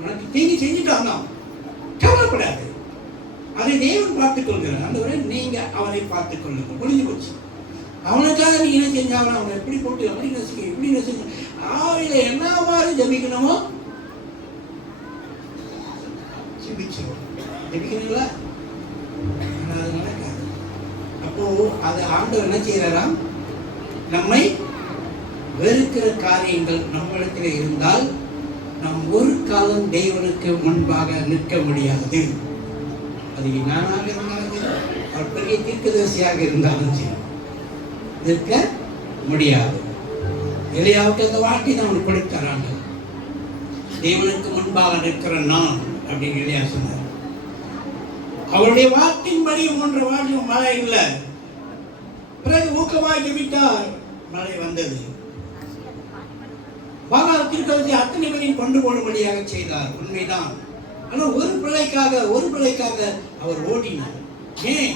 உனக்கு தீங்கு செஞ்சுட்டாங்க, கவலைப்படாது, அதை தேவன் பார்த்துக் கொள்கிறார். அந்த நீங்க அவனை பார்த்துக் கொள்ளுங்க, முடிஞ்சு போச்சு. அவனுக்காக நீ என்ன செஞ்சாலும் அவனை எப்படி போட்டு அப்படி நசிக்க இப்படி நசிக்க ஆவில என்ன மாதிரி ஜபிக்கணுமோ ஜபிக்கணுங்களா? அது நடக்காது. அப்போ அது ஆண்டவர் என்ன செய்யறாராம்? நம்மை வெறுக்கிற காரியங்கள் நம்மிடத்தில் இருந்தால் நாம் ஒரு காலம் தேவனுக்கு முன்பாக நிற்க முடியாது. அது நானாக இருந்தாலும் அவர் பெரிய தீர்க்கதரிசியாக இருந்தாலும் சரி நிற்க முடியாது. எலியாவுக்கு அந்த வார்த்தை தான் அவனுக்கு கொடுத்தாராங்க. தேவனுக்கு முன்பாக நிற்கிற நான் அப்படின்னு எலியா சொன்னார். அவருடைய வார்த்தையின்படி 3 வருஷம் மழை இல்லை. பிறகு ஊக்கமாக ஜெபித்தார், மழை வந்தது. பாகால் தீர்க்கதரிசி அத்தனை பேரையும் கொண்டு போடும்படியாக செய்தார், உண்மைதான். ஆனால் ஒரு பிள்ளைக்காக அவர் ஓடினார். ஏன்?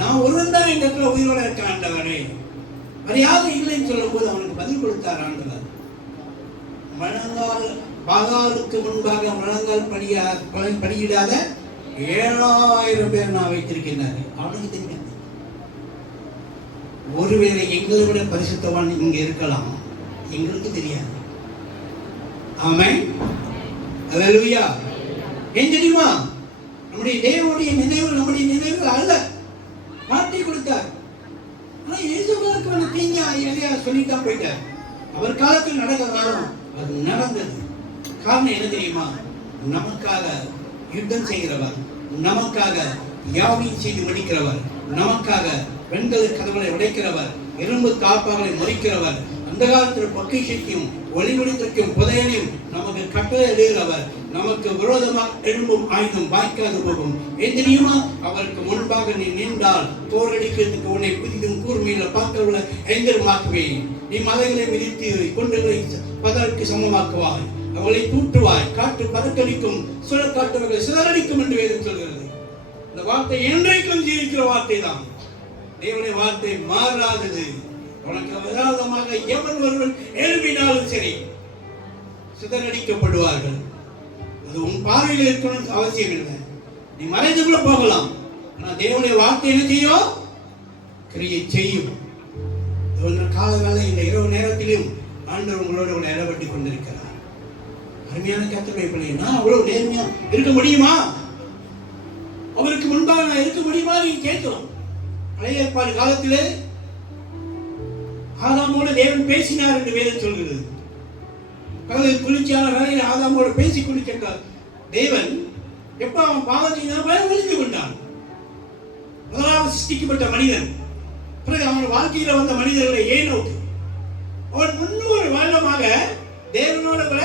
நான் ஒருவன் தான் எங்க இடத்துல உயிரோட இருக்க ஆண்டவரே, மரியாதை இல்லைன்னு சொல்லும் போது அவனுக்கு பதில் கொடுத்தார் ஆண்டவர். பாகாலுக்கு முன்பாக முழங்கால் படியிடாத 7000 பேர் நான் வைத்திருக்கின்றார். அவனுக்கு தெரியும். ஒருவேளை எங்களை விட பரிசுத்தவான் இங்க இருக்கலாம், எங்களுக்கு தெரியாது. ஆமென், அல்லேலூயா. ஏன் தெரியுமா? நம்முடைய தேவனுடைய நினைவு நம்முடைய நினைவு அல்ல. வார்த்தை கொடுத்தார். ஆனா இயேசுவுக்கு தீங்க எலியா சொல்லித்தான் போயிட்டார். அவர் காலத்தில் நடக்கிறதாலும் அது நடந்தது. காரணம் என்ன தெரியுமா? நமக்காக யுத்தம் செய்கிறவர், நமக்காக யாவையும் செய்து முடிக்கிறவர், நமக்காக பெண்கள் கதவுகளை உடைக்கிறவர், எறும்பு காப்பாகளை முறிக்கிறவர், அந்த காலத்தில் பொக்கிஷத்தையும் ஒளிமுடித்திருக்கும் புதையனையும் நமக்கு கட்டளை எழுதுகிறவர், நமக்கு விரோதமாக எழும்பும் ஆயுதம் வாய்க்காது போகும். எதிரியுமா அவருக்கு முன்பாக நீ நின்றால் போரடிக்கிறதுக்கு உன்னை புதிதும் கூர்மையில பார்க்கவில்லை எந்திரமாக்குவேன். நீ மலைகளை விரித்து குண்டுகளை பதற்கு சமமாக்குவாய், அவளை தூட்டுவாய், காற்று பதக்கடிக்கும், சுழற்காட்டுவர்களை சிதறடிக்கும் என்று வேதம் சொல்கிறது. இந்த வார்த்தை என்றைக்கும் ஜீவிக்கிற வார்த்தை தான். தேவனுடைய வார்த்தை மாறாதது. உனக்கு விரோதமாக எவன் ஒருவன் எழுப்பினாலும் சரி சிதறடிக்கப்படுவார்கள். அது உன் பார்வையில் இருக்கணும்னு அவசியம் இல்லை. நீ மறைந்துக்குள்ள போகலாம், ஆனா தேவனுடைய வார்த்தை என்ன செய்யும்? கிரியை செய்யும். கால வேலை இந்த இரவு நேரத்திலும் ஆண்டவர் உங்களோட கூட இடப்பட்டு கொண்டிருக்கிறார். அருமையான கர்த்தருடைய பிள்ளையை நான் அவ்வளவு நேர்மையா இருக்க முடியுமா? அவருக்கு முன்பாக நான் இருக்க முடியுமா? நீங்க கேட்கிறோம். பழைய ஏற்பாடு காலத்திலே ஆதாமோடு தேவன் பேசினார் என்று வேதம் சொல்கிறது. பகலில் குளிர்ச்சியான வேலையில் ஆதாமோடு பேசி குளிச்சார் தேவன். எப்ப அவன் பாவம் செய்தான் ஒளிந்து கொண்டான். முதலாவது சிருஷ்டிக்கப்பட்ட மனிதன். பிறகு அவன் வாழ்க்கையில வந்த மனிதர்களை ஏனோக்கு அவன் 300 வருடமாக தேவனோட கூட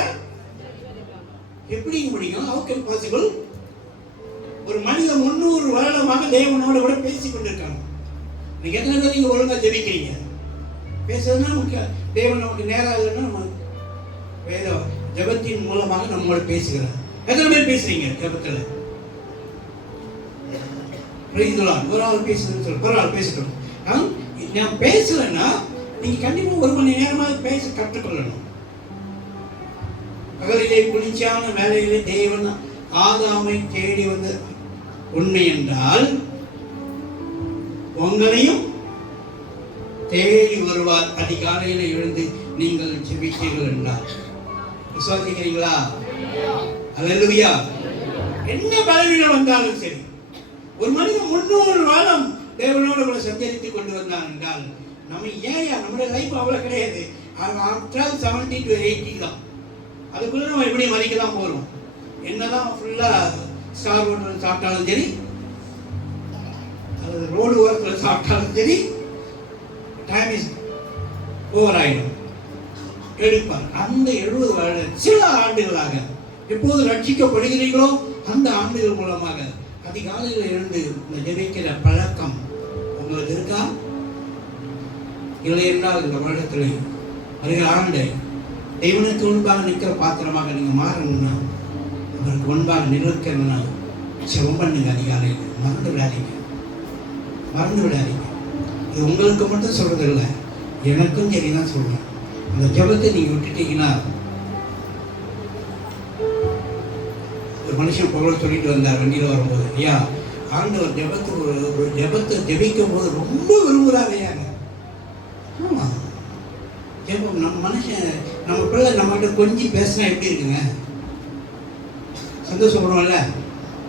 எப்படி முடியும்? How can possible? ஒரு மனிதன் 300 வருடமாக தேவனோட கூட பேசிக் கொண்டிருக்காங்க. நீங்க எத்தனை பேர் நீங்க ஒழுங்கா ஜெபிக்கிறீங்க? பேசுறதுனா முக்கியம். தேவன் நமக்கு நேரம் இல்லைன்னா நம்ம வேத ஜெபத்தின் மூலமாக நம்மளோட பேசுகிறார். எத்தனை பேர் பேசுறீங்க ஜெபத்தில்? ஒரு ஆள் பேசுறதுன்னு சொல்லு, ஒரு ஆள் பேசட்டும். நான் பேசலன்னா நீங்க கண்டிப்பா 1 மணி நேரமாக பேச கற்றுக்கொள்ளணும். பகலிலே குளிர்ச்சியான வேலையிலே தேவன் ஆதாமை தேடி வந்து உண்மை என்றால் உங்களையும் தேடி வருவார். அதிகாலையில எழுந்து நீங்கள் ஜெபித்தீர்கள் என்றால் விசுவாசிக்கிறீங்களா? அல்லேலூயா. என்ன பலவீனம் வந்தாலும் சரி, ஒரு மனிதன் 300 வருடம் தேவனோட கூட சஞ்சரித்து கொண்டு வந்தான் என்றால் நம்ம ஏன் நம்முடைய லைஃப் அவ்வளவு கிடையாது. 70 to 80 தான். அதுக்குள்ள நம்ம எப்படி மதிக்கலாம் போறோம். என்னதான் ஃபுல்லா ஸ்டார் ஹோட்டல் சாப்பிட்டாலும் சரி, அது ரோடு ஓரத்தில் சாப்பிட்டாலும் சரி, டைம் இஸ் ஓவர் ஆயிடும் எடுப்பார். அந்த 70 வருடம் சில ஆண்டுகளாக எப்போது ரட்சிக்கப்படுகிறீர்களோ அந்த ஆண்டுகள் மூலமாக அதிகாலையில் எழுந்து இந்த ஜெபிக்கிற பழக்கம் உங்களுக்கு இருக்கா? இல்லை என்றால் இந்த வருடத்தில் வருகிற ஆண்டு தேவனுக்கு முன்பாக நிற்கிற பாத்திரமாக நீங்க மாறணும்னா, அவருக்கு முன்பாக நிற்கணும்னா ஜெபம் பண்ணுங்க. அதிகாலையில் மறந்து விடாதீங்க, மறந்து விடாதீங்க. இது உங்களுக்கு மட்டும் சொல்றது இல்லை, எனக்கும் சரிதான் சொல்றேன். அந்த ஜெபத்தை நீங்க விட்டுட்டீங்கன்னா, ஒரு மனுஷன் புகழ் சொல்லிட்டு வந்தார் வண்டியில் வரும்போது, ஐயா ஆண்டவர் ஜெபத்துக்கு ஒரு ஜெபத்தை ஜெபிக்கும் போது ரொம்ப விரும்புகிறாரையாங்க. ஆமாம், ஜெபம் நம்ம மனுஷன், நம்ம பிள்ளை நம்மகிட்ட கொஞ்சம் பேசினா எப்படி இருக்குங்க? சந்தோஷப்படுவோம்ல.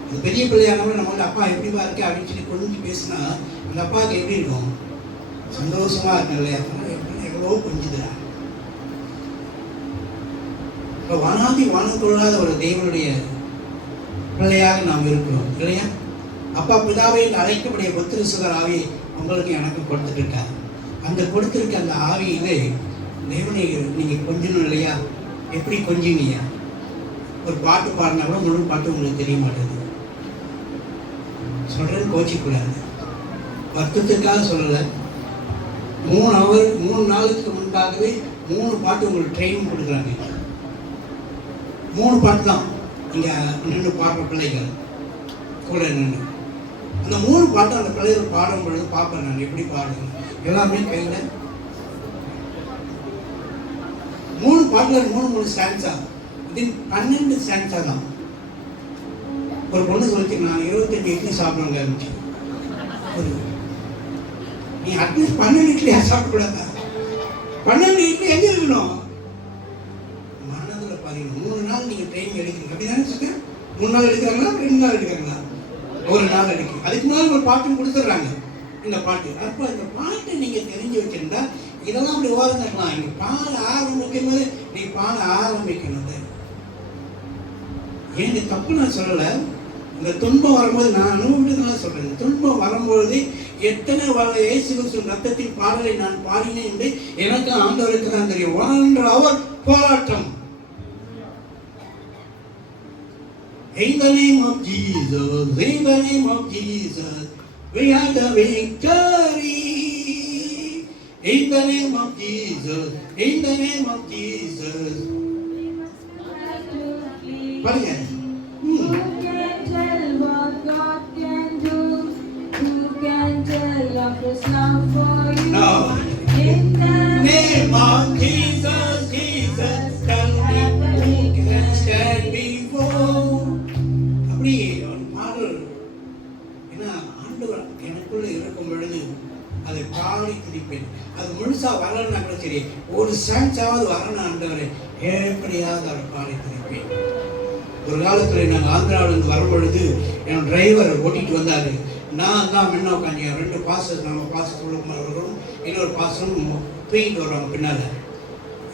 அது பெரிய பிள்ளையானவங்க நம்மகிட்ட அப்பா எப்படிப்பா இருக்கு அப்படின்னு சொல்லி கொஞ்சம் பேசினா அந்த அப்பாவுக்கு எப்படி இருக்கும்? சந்தோஷமா இருக்கும் இல்லையா? எவ்வளோ கொஞ்சுதா. இப்போ வானாதி வானம் கொள்ளாத ஒரு தேவனுடைய பிள்ளையாக நாம் இருக்கிறோம் இல்லையா? அப்பா பிதாவை அழைக்கக்கூடிய புத்திர சுகர் ஆவியை உங்களுக்கு எனக்கு கொடுத்துட்டு இருக்காரு. அந்த கொடுத்துருக்க அந்த ஆவியிலே தேவனை நீங்க கொஞ்சணும் இல்லையா? எப்படி கொஞ்சீங்க? ஒரு பாட்டு பாடினா கூட முழு பாட்டு உங்களுக்கு தெரிய மாட்டேது. சொல்றது கோச்சிக்கூடாது, வருத்தத்துக்காக சொல்லலை. 3 நாளுக்கு முன்பாகவே 3 பாட்டு உங்களுக்கு ட்ரைனிங் கொடுக்குறாங்க. 3 பாட்டு தான் இங்கே நின்று பாடுற பிள்ளைகள் கூட நின்று அந்த 3 பாட்டு அந்த பிள்ளைகள் பாடும் பொழுது பார்ப்பேன் நான் எப்படி பாடுங்க. எல்லாமே கையில் 3 பாட்டில் 3 ஸ்டான்ஸா, இது 12 ஸ்டான்ஸா தான். ஒரு பொண்ணு சொல்லிச்சு, நான் 25 இட்லி சாப்பிடுவாங்க இருந்துச்சு. நீ அட்லீஸ்ட் 12 இட்லியா சாப்பிடக்கூடாதா? 12 இட்லி எங்க இருக்கணும்? மனதில் பாருங்க. 3 நாள் நீங்க ட்ரைனிங் எடுக்கிறீங்க அப்படிதானே சொல்றேன். 3 நாள் எடுக்கிறாங்களா 2 நாள் எடுக்கிறாங்களா? 1 நாள் எடுக்கு. அதுக்கு முன்னாடி ஒரு பாட்டும் கொடுத்துட்றாங்க. இந்த பாட்டு அப்போ இந்த பாட்டை நீங்க தெரிஞ்சு வச்சிருந்தா இதெல்லாம் அப்படி ஓரங்கட்டலாம். இங்க பாட ஆரம்பிக்கும் போது நீ பாட ஆரம்பிக்கணும். எனக்கு தப்பு நான் சொல்லலை. இந்த துன்பம் வரும்போது நான் அனுபவிச்சதுனால சொல்றேன். துன்பம் வரும்பொழுது எத்தனை இயேசு கிறிஸ்துவின் ரத்தத்தின் பாடலை நான் பாடினேன் என்று எனக்கு ஆண்டவருக்கு தான் தெரியும். 1 hour போராட்டம். In the name of Jesus, in the name of Jesus, we have the victory. In the name of Jesus, in the name of Jesus. பாருங்க. Who can tell what God can do? Who can tell of His love for you? No. In the Name of Jesus, Jesus, tell me who can stand before. அப்படி ஒரு பாடல். ஏன்னா ஆண்டவர் எனக்குள்ள இருக்கும் பொழுது அதை பாடி திரிப்பேன். அது முழுசா வரலன்னா கூட சரி, ஒரு சான்ஸாவது வரணும் ஆண்டவரை, எப்படியாவது அதை பாடி திரிப்பேன். ஒரு காலத்தில் நாங்கள் ஆந்திராவிலிருந்து வரும்பொழுது என் டிரைவர் ஓட்டிகிட்டு வந்தார். நான் தான் முன்ன உட்காந்து 2 பாஸ்டர்ஸ், நம்ம பாஸ்டர் சொல்லுவோம், இன்னொரு பாஸ்டரும் தூக்கிட்டு வருவாங்க பின்னால்.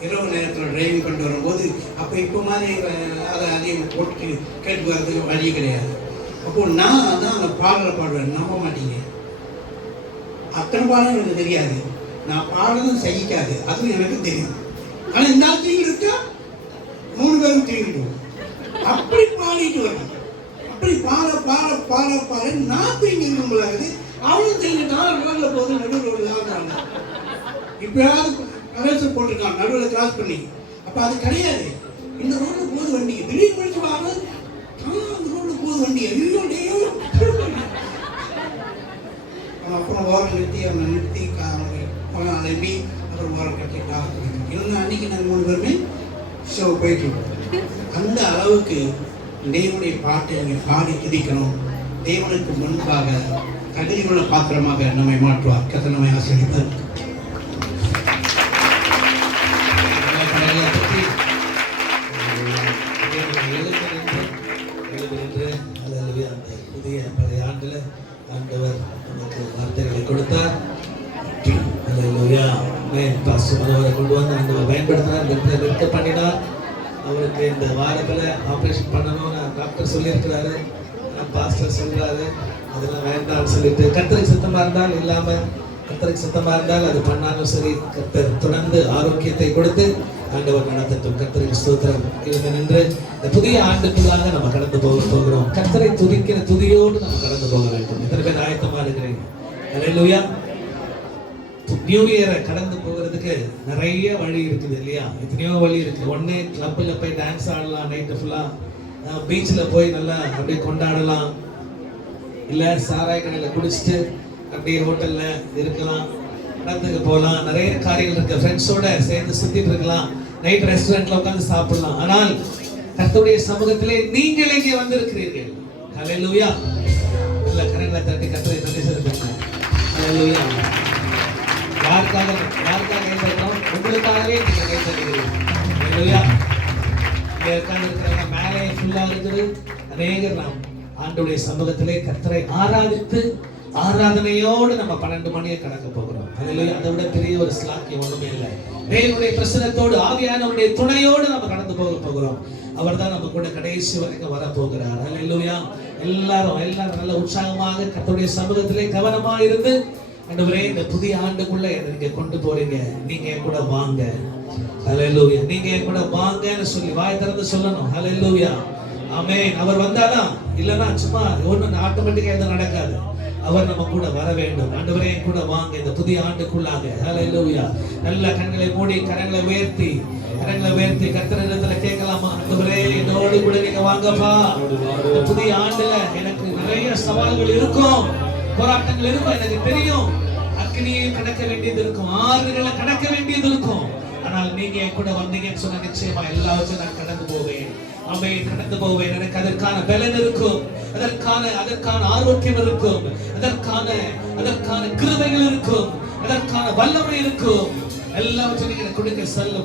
இரவு நேரத்தில் டிரைவிங் பண்ணிட்டு வரும்போது அப்போ இப்போ மாதிரி அதை அதையும் போட்டு கேட்டு வர்றதுக்கு வழி கிடையாது. அப்போது நான் தான் அந்த பாடலை பாடுவேன். நம்ப மாட்டீங்க, அத்தனை பாடம் எனக்கு தெரியாது. நான் பாடலும் சகிக்காது, அதுவும் எனக்கு தெரியும். ஆனால் இந்த ஆட்சியில் இருக்கா 3 பேரும் தூங்கிடுவோம். அப்படி பாடிட்டு வரணும். அப்படி பாட பாட பாட பாட நான் தூங்கி இருக்கும்போது அவனும் தூங்கிட்டான். ரோட்ல போது நடு ரோடு ஆகுறாங்க. இப்பயாவது கலர்ஸ் போட்டிருக்கான் நடுவில் கிராஸ் பண்ணி. அப்ப அது கிடையாது. இந்த ரோட்ல போது வண்டி திடீர்னு முடிச்சு வாங்க, அந்த ரோட்ல போது வண்டி ஐயோ. அப்புறம் ஓரம் நிறுத்தி அவனை நிறுத்தி அலம்பி அப்புறம் ஓரம் கட்டிட்டாங்க. இல்லைன்னா அன்னைக்கு நாங்கள் 3 பேருமே ஷோ போயிட்டு அந்த அளவுக்கு தேவனுடைய பாட்டை நீங்கள் பாடி துதிக்கணும். தேவனுக்கு முன்பாக தகுதியுள்ள பாத்திரமாக நம்மை மாற்றுவார். கர்த்தர் நம்மை ஆசீர்வதிப்பார். புதிய பழைய ஆண்டில் ஆண்டவர் நமக்கு வார்த்தைகளை கொடுத்தார். அவரை கொண்டு வந்து ஆண்டவர் பயன்படுத்தினார். நிறுத்த பண்ணினார். அவருக்கு இந்த வாரத்தில் ஆப்ரேஷன் பண்ணணும்னு டாக்டர் சொல்லியிருக்கிறாரு, பாஸ்டர் சொல்கிறாரு. அதெல்லாம் வேண்டாம்னு சொல்லிட்டு கர்த்தருக்கு சுத்தமாக இருந்தால் இல்லாமல், கர்த்தருக்கு சுத்தமாக இருந்தால் அது பண்ணாலும் சரி, கர்த்தர் தொடர்ந்து ஆரோக்கியத்தை கொடுத்து ஆண்டவர் நடத்தட்டும். கர்த்தருக்கு ஸ்தோத்திரம். எழுந்து நின்று இந்த புதிய ஆண்டுக்குள்ளாக நம்ம கடந்து போகிறோம். கர்த்தரை துதிக்கிற துதியோடு நம்ம கடந்து போக வேண்டும். எத்தனை பேர் ஆயத்தமாக இருக்கிறீங்க? அல்லேலூயா. நியூ இயரை கடந்து போகிறதுக்கு நிறைய வழி இருக்குது இல்லையா? எத்தனையோ வழி இருக்கு. ஒண்ணு கிளப்பில் போய் டான்ஸ் ஆடலாம், நைட்டு ஃபுல்லா பீச்சில் போய் நல்லா அப்படியே கொண்டாடலாம், இல்லை சாராய கடையில் குடிச்சிட்டு அப்படியே ஹோட்டல்ல இருக்கலாம், இடத்துக்கு போகலாம், நிறைய காரியங்கள் இருக்கு. ஃப்ரெண்ட்ஸோட சேர்ந்து சுத்திட்டு இருக்கலாம், நைட் ரெஸ்டாரண்ட்ல உட்கார்ந்து சாப்பிடலாம். ஆனால் கர்த்தருடைய சமூகத்திலே நீங்கள் எங்கே வந்திருக்கிறீர்கள்? ஹல்லேலூயா. இல்ல கரங்களை தட்டி கர்த்தரை நன்றி செலுத்துங்க. ஹல்லேலூயா. யாருக்காக ஏற்படுத்தோம்? உங்களுக்காகவே நீங்க கை தட்டுகிறீர்கள். ஹல்லேலூயா. இங்க இருக்கிறவங்க மேலே ஃபுல்லா இருக்குது. அநேகர் நாம் ஆண்டவருடைய சமூகத்திலே கர்த்தரை ஆராதித்து ஆராதனையோடு நம்ம 12 மணியை கடக்க போகிறோம். ஹல்லேலூயா. அதை விட பெரிய ஒரு ஸ்லாக்கியம் ஒண்ணுமே இல்லை. தேவனுடைய பிரசன்னத்தோடு ஆவியானவருடைய துணையோடு நம்ம கடந்து போகிறோம். அவர் தான் நம்ம கூட கடைசி வரைக்கும் வர போகிறார். ஹல்லேலூயா. எல்லாரும் நல்ல உற்சாகமாக கர்த்தருடைய சமூகத்திலே கவனமா இருந்து, ஆண்டவரே இந்த புதிய ஆண்டுக்குள்ள நீங்க கொண்டு போறீங்க, நீங்க என் கூட வாங்க. ஹல்லேலூயா. நீங்க என் கூட வாங்கன்னு சொல்லி வாய் திறந்து சொல்லணும். ஹல்லேலூயா. ஆமென். அவர் வந்தாதான், இல்லைன்னா சும்மா ஒண்ணு ஆட்டோமேட்டிக்கா எதுவும் நடக்காது. அவர் நம்ம கூட வர வேண்டும். ஆண்டவரே என் கூட வாங்க இந்த புதிய ஆண்டுக்குள்ளாக. ஹல்லேலூயா. நல்ல கண்களை மூடி கரங்களை உயர்த்தி கர்த்தரிடத்துல கேட்கலாமா? ஆண்டவரே என்னோடு கூட நீங்க வாங்கப்பா. இந்த புதிய ஆண்டுல எனக்கு நிறைய சவால்கள் இருக்கும், போராட்டங்கள் இருக்கும், எனக்கு தெரியும். அக்னியை கடக்க வேண்டியது இருக்கும், ஆறுகளை கடக்க வேண்டியது இருக்கும். ஆனால் நீங்க என் கூட வந்தீங்கன்னு சொன்ன நிச்சயமா எல்லாவற்றையும் நான் கடந்து போவேன். ஆமென். கடந்து போவேன். எனக்கு அதற்கான பலன் இருக்கும், அதற்கான ஆரோக்கியம் இருக்கும், அதற்கான கிருபைகள் இருக்கும், அதற்கான வல்லமை இருக்கும். எல்லாவற்றையும் நீங்க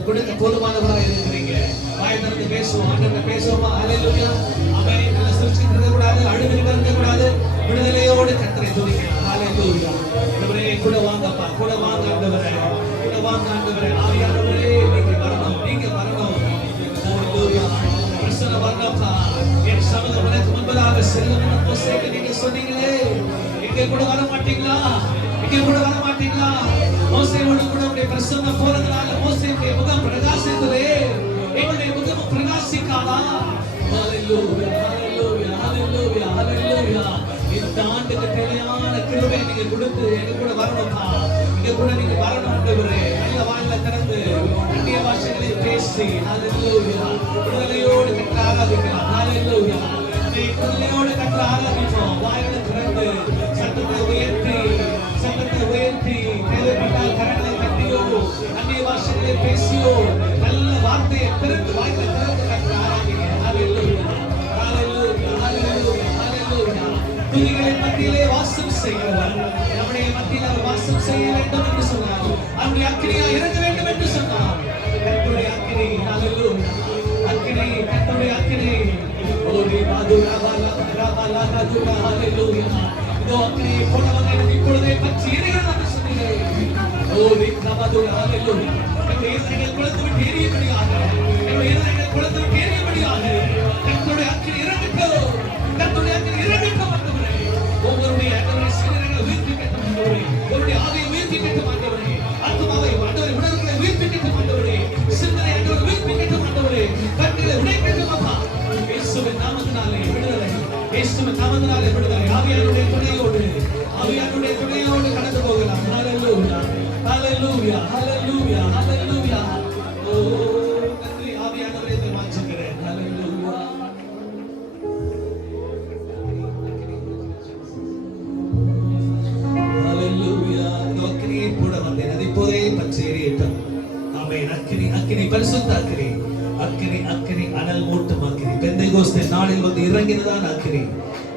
கொடுக்க போதுமானவராக இருக்கிறீங்க. வாய் திறந்து பேசுவோம். ஆண்டவரே பேசுவோமா? ஹல்லேலூயா. ஆமென். நல்ல சிரிச்சிட்டு இருக்க கூடாது, அழுது இருக்க கூடாது, விடுதலையோடு கர்த்தரை துதிக்கலாம். ஹல்லேலூயா. ஆண்டவரே கூட வாங்கப்பா, கூட வாங்க ஆண்டவரே, கூட வாங்க ஆண்டவரே. ஆவியானவரே நீங்க வரணும். ஹல்லேலூயா. பிரசன்ன வரணும்ப்பா. என் சமூகம் உனக்கு முன்பதாக செல்லும் மோசேக்கு நீங்க சொன்னீங்களே, எங்க கூட வர மாட்டீங்களா? மோசேயோடு கூட உடைய பிரசன்னம் போறதுனால மோசேயுடைய முகம் பிரகாசித்ததே, எங்களுடைய முகம் பிரகாசிக்காதா? ஹல்லேலூயா. ஹல்லேலூயா. ஹல்லேலூயா. ஹல்லேலூயா. இந்த ஆண்டுக்கு தேவையான கிருபை நீங்க கொடுத்து எங்க கூட வரணும்ப்பா. எங்க கூட நீங்க வரணும் ஆண்டவரே. நல்ல வாயில திறந்து அந்நிய பாஷைகளை பேசி ஹல்லேலூயா விடுதலையோடு கற்று ஆராதிக்கலாம். ஹல்லேலூயா. விடுதலையோடு கற்று ஆராதிப்போம். வாயில திறந்து சத்தத்தை உயர்த்தி தேவைப்பட்டால் கரங்களை கட்டியோ அந்நிய பாஷைகளை பேசியோ நல்ல வார்த்தையை திறந்து வாயில திறந்து கற்று ஆராதிங்க. ஹல்லேலூயா. ஹல்லேலூயா. ஹல்லேலூயா. ஹல்லேலூயா. துதிகளின் மத்தியிலே வாசம் செய்கிறவர், நம்முடைய மத்தியில் அவர் வாசம் செய்ய வேண்டும் என்று சொன்னார். அவருடைய அக்கினியா இறங்க வேண்டும் என்று சொன்னார். கர்த்தருடைய அக்கினி. ஹல்லேலூயா. அக்கினி, கர்த்தருடைய அக்கினி. ஓடி மாதுரா பாலா ராதுரா. ஹல்லேலூயா. இதோ அக்கினியை போனவங்க எனக்கு இப்பொழுதே பற்றி எரிகிறது என்று சொன்னீர்கள். ஓடி மாதுரா. ஹல்லேலூயா. என்னுடைய இதயங்கள் குளத்து விட்டு எரியபடியாக, கர்த்தருடைய அக்கினி இறங்கட்டும். கர்த்தருடைய அக்கினி இறங்கட்டும் ஆண்டவரே. ஒவ்வொருடைய சரீரங்களை உயிர்ப்பிக்கட்டும் ஆண்டவரே. ஒருடைய ஆவியை உயிர்ப்பிக்கட்டும் ஆண்டவரே. ஆத்மாவை ஆண்டவரே, உணர்வுகளை உயிர்ப்பிக்கட்டும் ஆண்டவரே. சிந்தனை ஆண்டவரை உயிர்ப்பிக்கட்டும் ஆண்டவரே. கண்களை உடைக்கட்டும் அப்பா. இயேசுவின் நாமத்தினாலே விடுதலை. இயேசுவின் நாமத்தினாலே விடுதலை. ஆவியானுடைய துணையோடு கடந்து போகலாம். ஹல்லேலூயா. ஹல்லேலூயா. ஹல்லேலூயா. ஹல்லேலூயா. ஓ நன்றி ஆவியானவரே, இதை வாஞ்சிக்கிறேன். ஹல்லேலூயா. ஹல்லேலூயா. அக்கினியை போட வந்தேன், அதை இப்போதே பற்றி எரியட்டும். ஆமென். அக்கினி பரிசுத்த அக்கினி அனல் மூட்டும் அக்கினி. பெந்தைகோஸ்தே நாளில் வந்து இறங்கினதான் அக்கினி.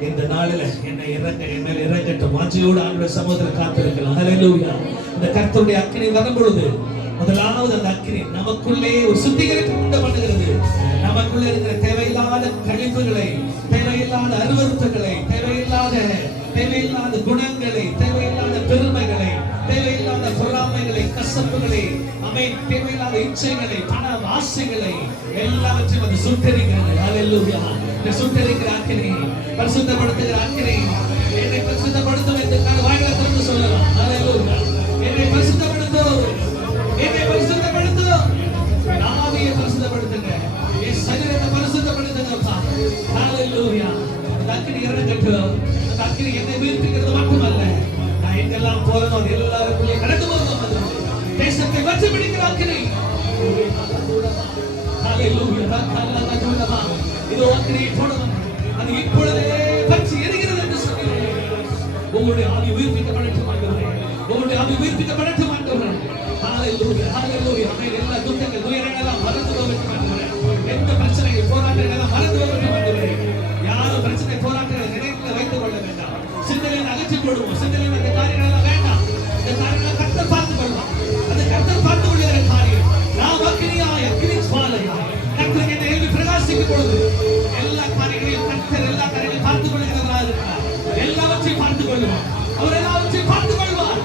இந்த நாளில என்னை என் மேல் இறங்கட்டும். வாஞ்சையோடு ஆண்டவருடைய சமூகத்தில் காத்திருக்கலாம். ஹல்லேலூயா. இந்த கர்த்தருடைய அக்கினி வரும் பொழுது முதலாவது அந்த அக்கினி நமக்குள்ளே ஒரு சுத்திகரிப்பு உண்டு பண்ணுகிறது. நமக்குள்ளே இருக்கிற தேவையில்லாத கழிவுகளை, தேவையில்லாத அருவருப்புகளை, தேவையில்லாத குணங்களை, தேவையில்லாத பெருமைகளை, தேவையில்லாத பொறாமைகளை, கசப்புகளை, தேவையில்லாத இச்சைகளை, பண ஆசைகளை எல்லாவற்றையும் அது சுட்டெரிக்கிறது. ஹல்லேலூயா. இந்த சுட்டெரிக்கிற அக்கினி, பரிசுத்தப்படுத்துகிற அக்கினி என்னை பரிசுத்தப்படுத்தும் என்று வாயில திறந்து சொல்லலாம். ஹல்லேலூயா. என்னை பரிசுத்தப்படுத்தும், என்னை பரிசுத்தப்படுத்தும். என் ஆவியை பரிசுத்தப்படுத்துங்க, என் சரீரத்தை பரிசுத்தப்படுத்துங்கப்பா. ஹல்லேலூயா. அந்த அக்கினி இறங்கட்டும். அந்த அக்கினி என்னை வீழ்த்துகிறது மட்டுமல்ல, நான் எங்கெல்லாம் போறேனோ அது எல்லாருக்குள்ளே கடந்து போகும். தேசத்தை வச்சு பிடிக்கிறாக்கிறேன். இதோ அக்கினியை போடணும், அது இப்பொழுதே பற்றி எரிகிறது என்று சொன்னீர்கள். உங்களுடைய ஆவி உயிர்ப்பிக்கப்படட்டும் ஆண்டவரே, உங்களுடைய ஆவி உயிர்ப்பிக்கப்படட்டும் ஆண்டவரே. ஹalleluya ஹalleluya. எல்லா துக்கங்கள் துயரங்கள் எல்லாம் மறந்து போகட்டும் ஆண்டவரே. எந்த பிரச்சனைகள் போராட்டங்கள் எல்லாம் மறந்து போகட்டும் ஆண்டவரே. யாரும் பிரச்சனை போராட்டங்களை நினைவில் வைத்துக் கொள்ள வேண்டாம். சிந்தனையை அகற்றிக் கொள்வோம். சிந்தனையில் அந்த காரியங்கள் எல்லாம் வேண்டாம். இந்த காரியங்களை கர்த்தர் பார்த்துக் கொள்வார். அந்த கர்த்தர் பார்த்துக் கொள்கிற காரியம் நாம் அக்கினியாய் அக்கினி ஜுவாலையாய் கர்த்தர் என்னை எழுப்பி பிரகாசிக்கும் பொழுது எல்லா காரியங்களையும் கர்த்தர் எல்லா காரியங்களையும் பார்த்துக் கொள்கிறவராக இருக்கிறார். எல்லாவற்றையும் பார்த்துக் கொள்வார். அவர் எல்லாவற்றையும் பார்த்துக் கொள்வார்.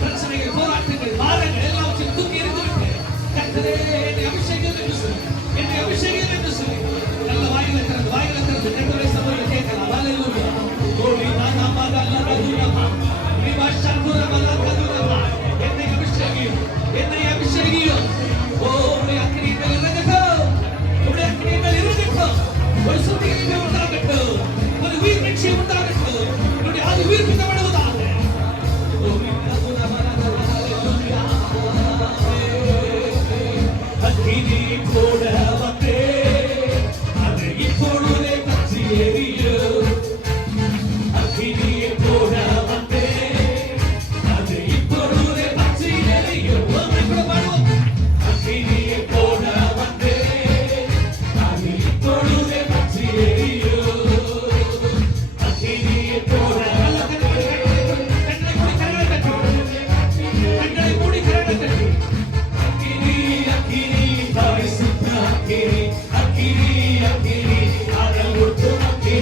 பிரச்சனைகள் போராட்டங்கள் பாரங்கள் எல்லாவற்றையும் தூக்கி எறிந்துவிட்டு கர்த்தரே என்னை அபிஷேகம் என்று சொல்லி, என்னை அபிஷேகம் என்று சொல்லி நல்ல வாயில திறந்து கர்த்தரை சபையில் கேட்கலாம். ஹalleluya. ஓடி நானா மகல்ல ரதுலமா விவாஷா துரமலா கதுலமா என்னை அபிஷேகம், என்னை அபிஷேகம். ஓ உடைய அக்கினி மேல் இறங்கட்டும், உடைய அக்கினி மேல் இறங்கட்டும். ஒரு சுத்திகரிப்பு உண்டாகட்டும், ஒரு உயிர் நிச்சயம் உண்டாகட்டும். உடைய ஆவி உயிர்ப்பிக்கப்படுவதாக. அக்கினி போட வந்தே, அது இப்பொழுதே பற்றி எரியும். அக்கினியை போட வந்தே, அது இப்பொழுதே பற்றி எரியும். ஒன்றை கூட பாடுவோம். அக்கினியை போட வந்தே, அது இப்பொழுதே பற்றி எரியும். அக்கினியை போட கண்களை மூடி கரங்களை தட்டி அக்கினி அக்கினி பரிசுத்த அக்கினி அக்கினி அக்கினி அனல் ஊற்றும் அக்கினி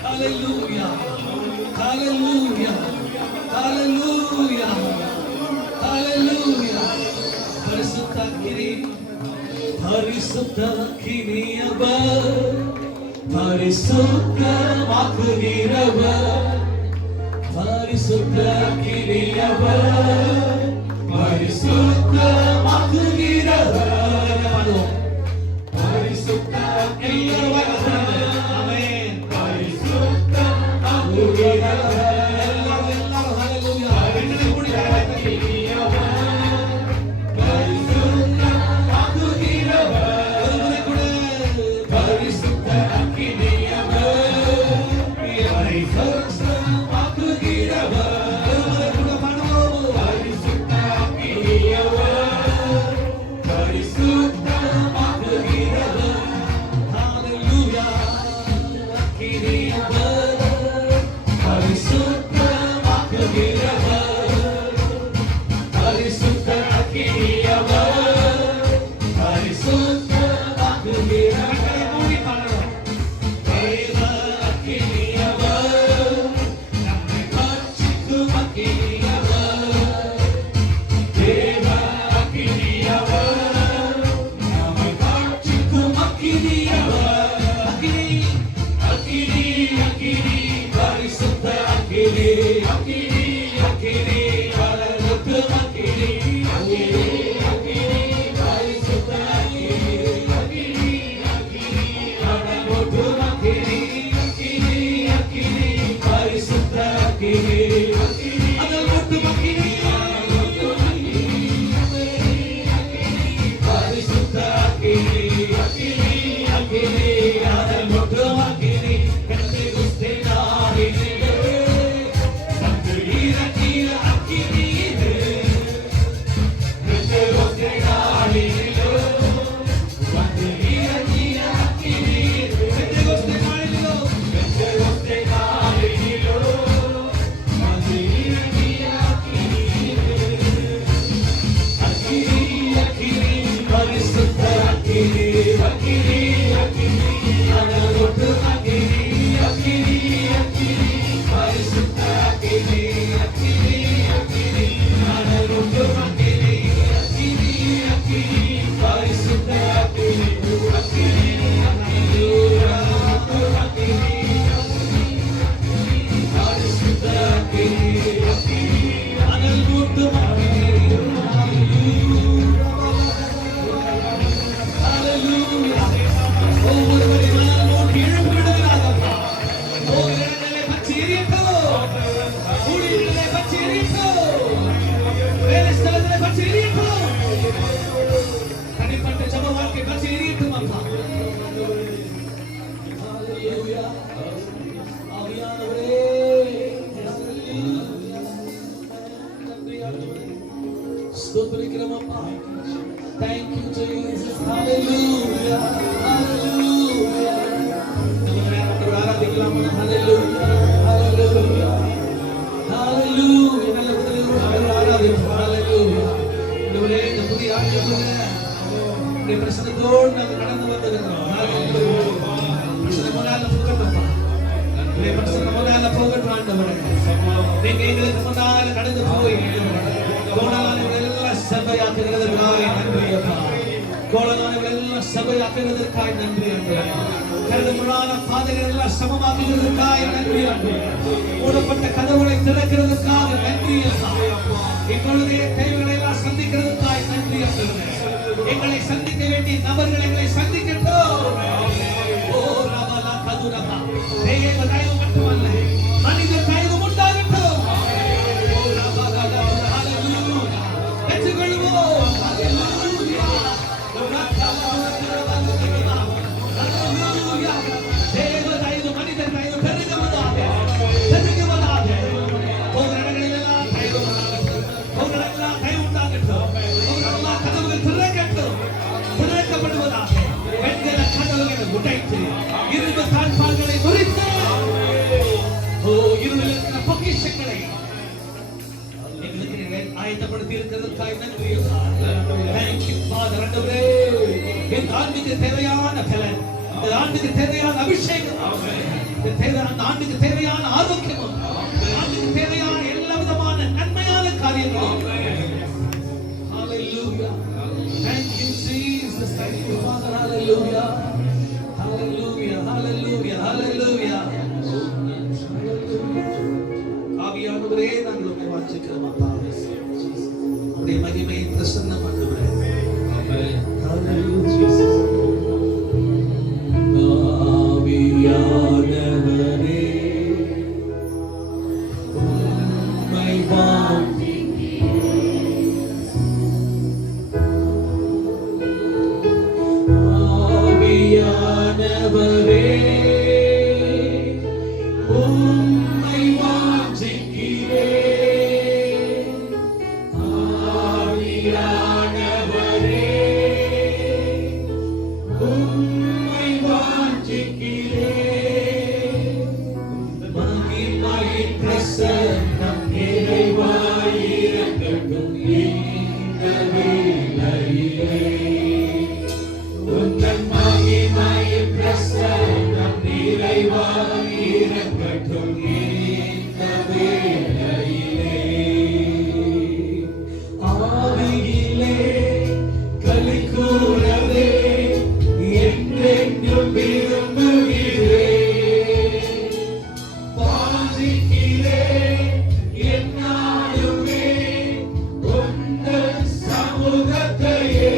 Hallelujah. Hallelujah. Hallelujah. Hallelujah. பரிசுத்த கிரி பரிசுத்த கிரியவர் பரிசுத்தமாக்குகிறவர் பரிசுத்த கிரியவர் ஸ்தோத்திரிக்கிறோம் அப்பா. Thank you Jesus. Hallelujah. Hallelujah. நம்ம நேரத்துல ஆராதிக்கலாமா? Hallelujah. Hallelujah. Hallelujah. நல்ல பதிலோடு ஆராதிப்போம். Hallelujah. இந்த புதிய ஆண்டுக்குள்ள உடைய பிரசன்னத்தோடு நாங்கள் கடந்து வந்திருக்கிறோம். Hallelujah. பிரசன்ன முன்னால போகட்டும்ப்பா. உடைய பிரசன்ன முன்னால போகட்டும் ஆண்டவரே. நீங்க எங்களுக்கு முன்னால கடந்து போய் கோணலானவர்கள் எல்லாம் சபையாக்குகிறதற்காக நன்றி அப்பா. கோணலானவர்கள் எல்லாம் சபையாக்குகிறதற்காக நன்றி ஆண்டவரே. கரடுமுரடான பாதைகள் எல்லாம் சமமாக்குகிறதற்காக நன்றி ஆண்டவரே. மூடப்பட்ட கதவுகளை திறக்கிறதற்காக நன்றி அப்பா. எங்களுடைய தேவைகளை எல்லாம் சந்திக்கிறதற்காக நன்றி ஆண்டவரே. எங்களை சந்திக்க வேண்டிய நபர்கள் எங்களை சந்திக்கட்டும். ஓ ராபலா கதுரபா. தேவ தயவு மட்டுமல்ல, மனித தயவு உண்டாகட்டும். ஓ ராபலா ஹalleluya. வெற்றிகொள்வோம். ஹalleluya. ஹalleluya. தேவ தயவு மனித தயவு பெருகுவதாக. பெருகுவதாக. போகிறவர்களெல்லாம் தயவு உண்டாகட்டும். போகிறவர்களெல்லாம் தயவு உண்டாகட்டும். போகிறவர்களெல்லாம் கதவுகள் திறக்கட்டும். திறக்கப்படுவதாக. வெண்கல கதவுகளை உடைத்து இரும்பு தாழ்பால்களை முறித்து ஓ இருளில் இருக்கிற பொக்கிஷங்களை எங்களுக்கு ஆயத்தப்படுத்தி இருக்கிறதற்காக நன்றி. Thank you Father. ஆண்டவரே, இந்த ஆண்டுக்கு தேவையான பலன், இந்த ஆண்டுக்கு தேவையான அபிஷேகம், இந்த ஆண்டுக்கு தேவையான ஆரோக்கியமும், இந்த ஆண்டுக்கு தேவையான எல்லா விதமான நன்மையான காரியங்களும். Hallelujah. Thank you Jesus. Thank you Father. Hallelujah. Hallelujah. Hallelujah. Hallelujah. ஆவியானவரே, நாங்கள் உம்மை வாஞ்சிக்கிறோம் அப்பா. உம்முடைய மகிமை பிரசன்னம் ஆண்டவரே. Hallelujah Jesus. ஆவியானவரே, உம்மை ஆவியானவரே, உம்மை வாஞ்சிக்கிறேன். ஆவியானவரே, உம்மை வாஞ்சிக்கிறேன். மகிமையின் பிரசன்னம் நிறைவாயிருக்கட்டும் இந்த வேளையிலே. உந்தன் மகிமையின் பிரசன்னம் நிறைவாயிருக்கட்டும் இந்த வேளையிலே. ஆவியிலே களிகூரவே என்றென்றும் விரும்புகிறேன். வாஞ்சிக்கிறேன் எந்நாளுமே உந்தன் சமூகத்தையே.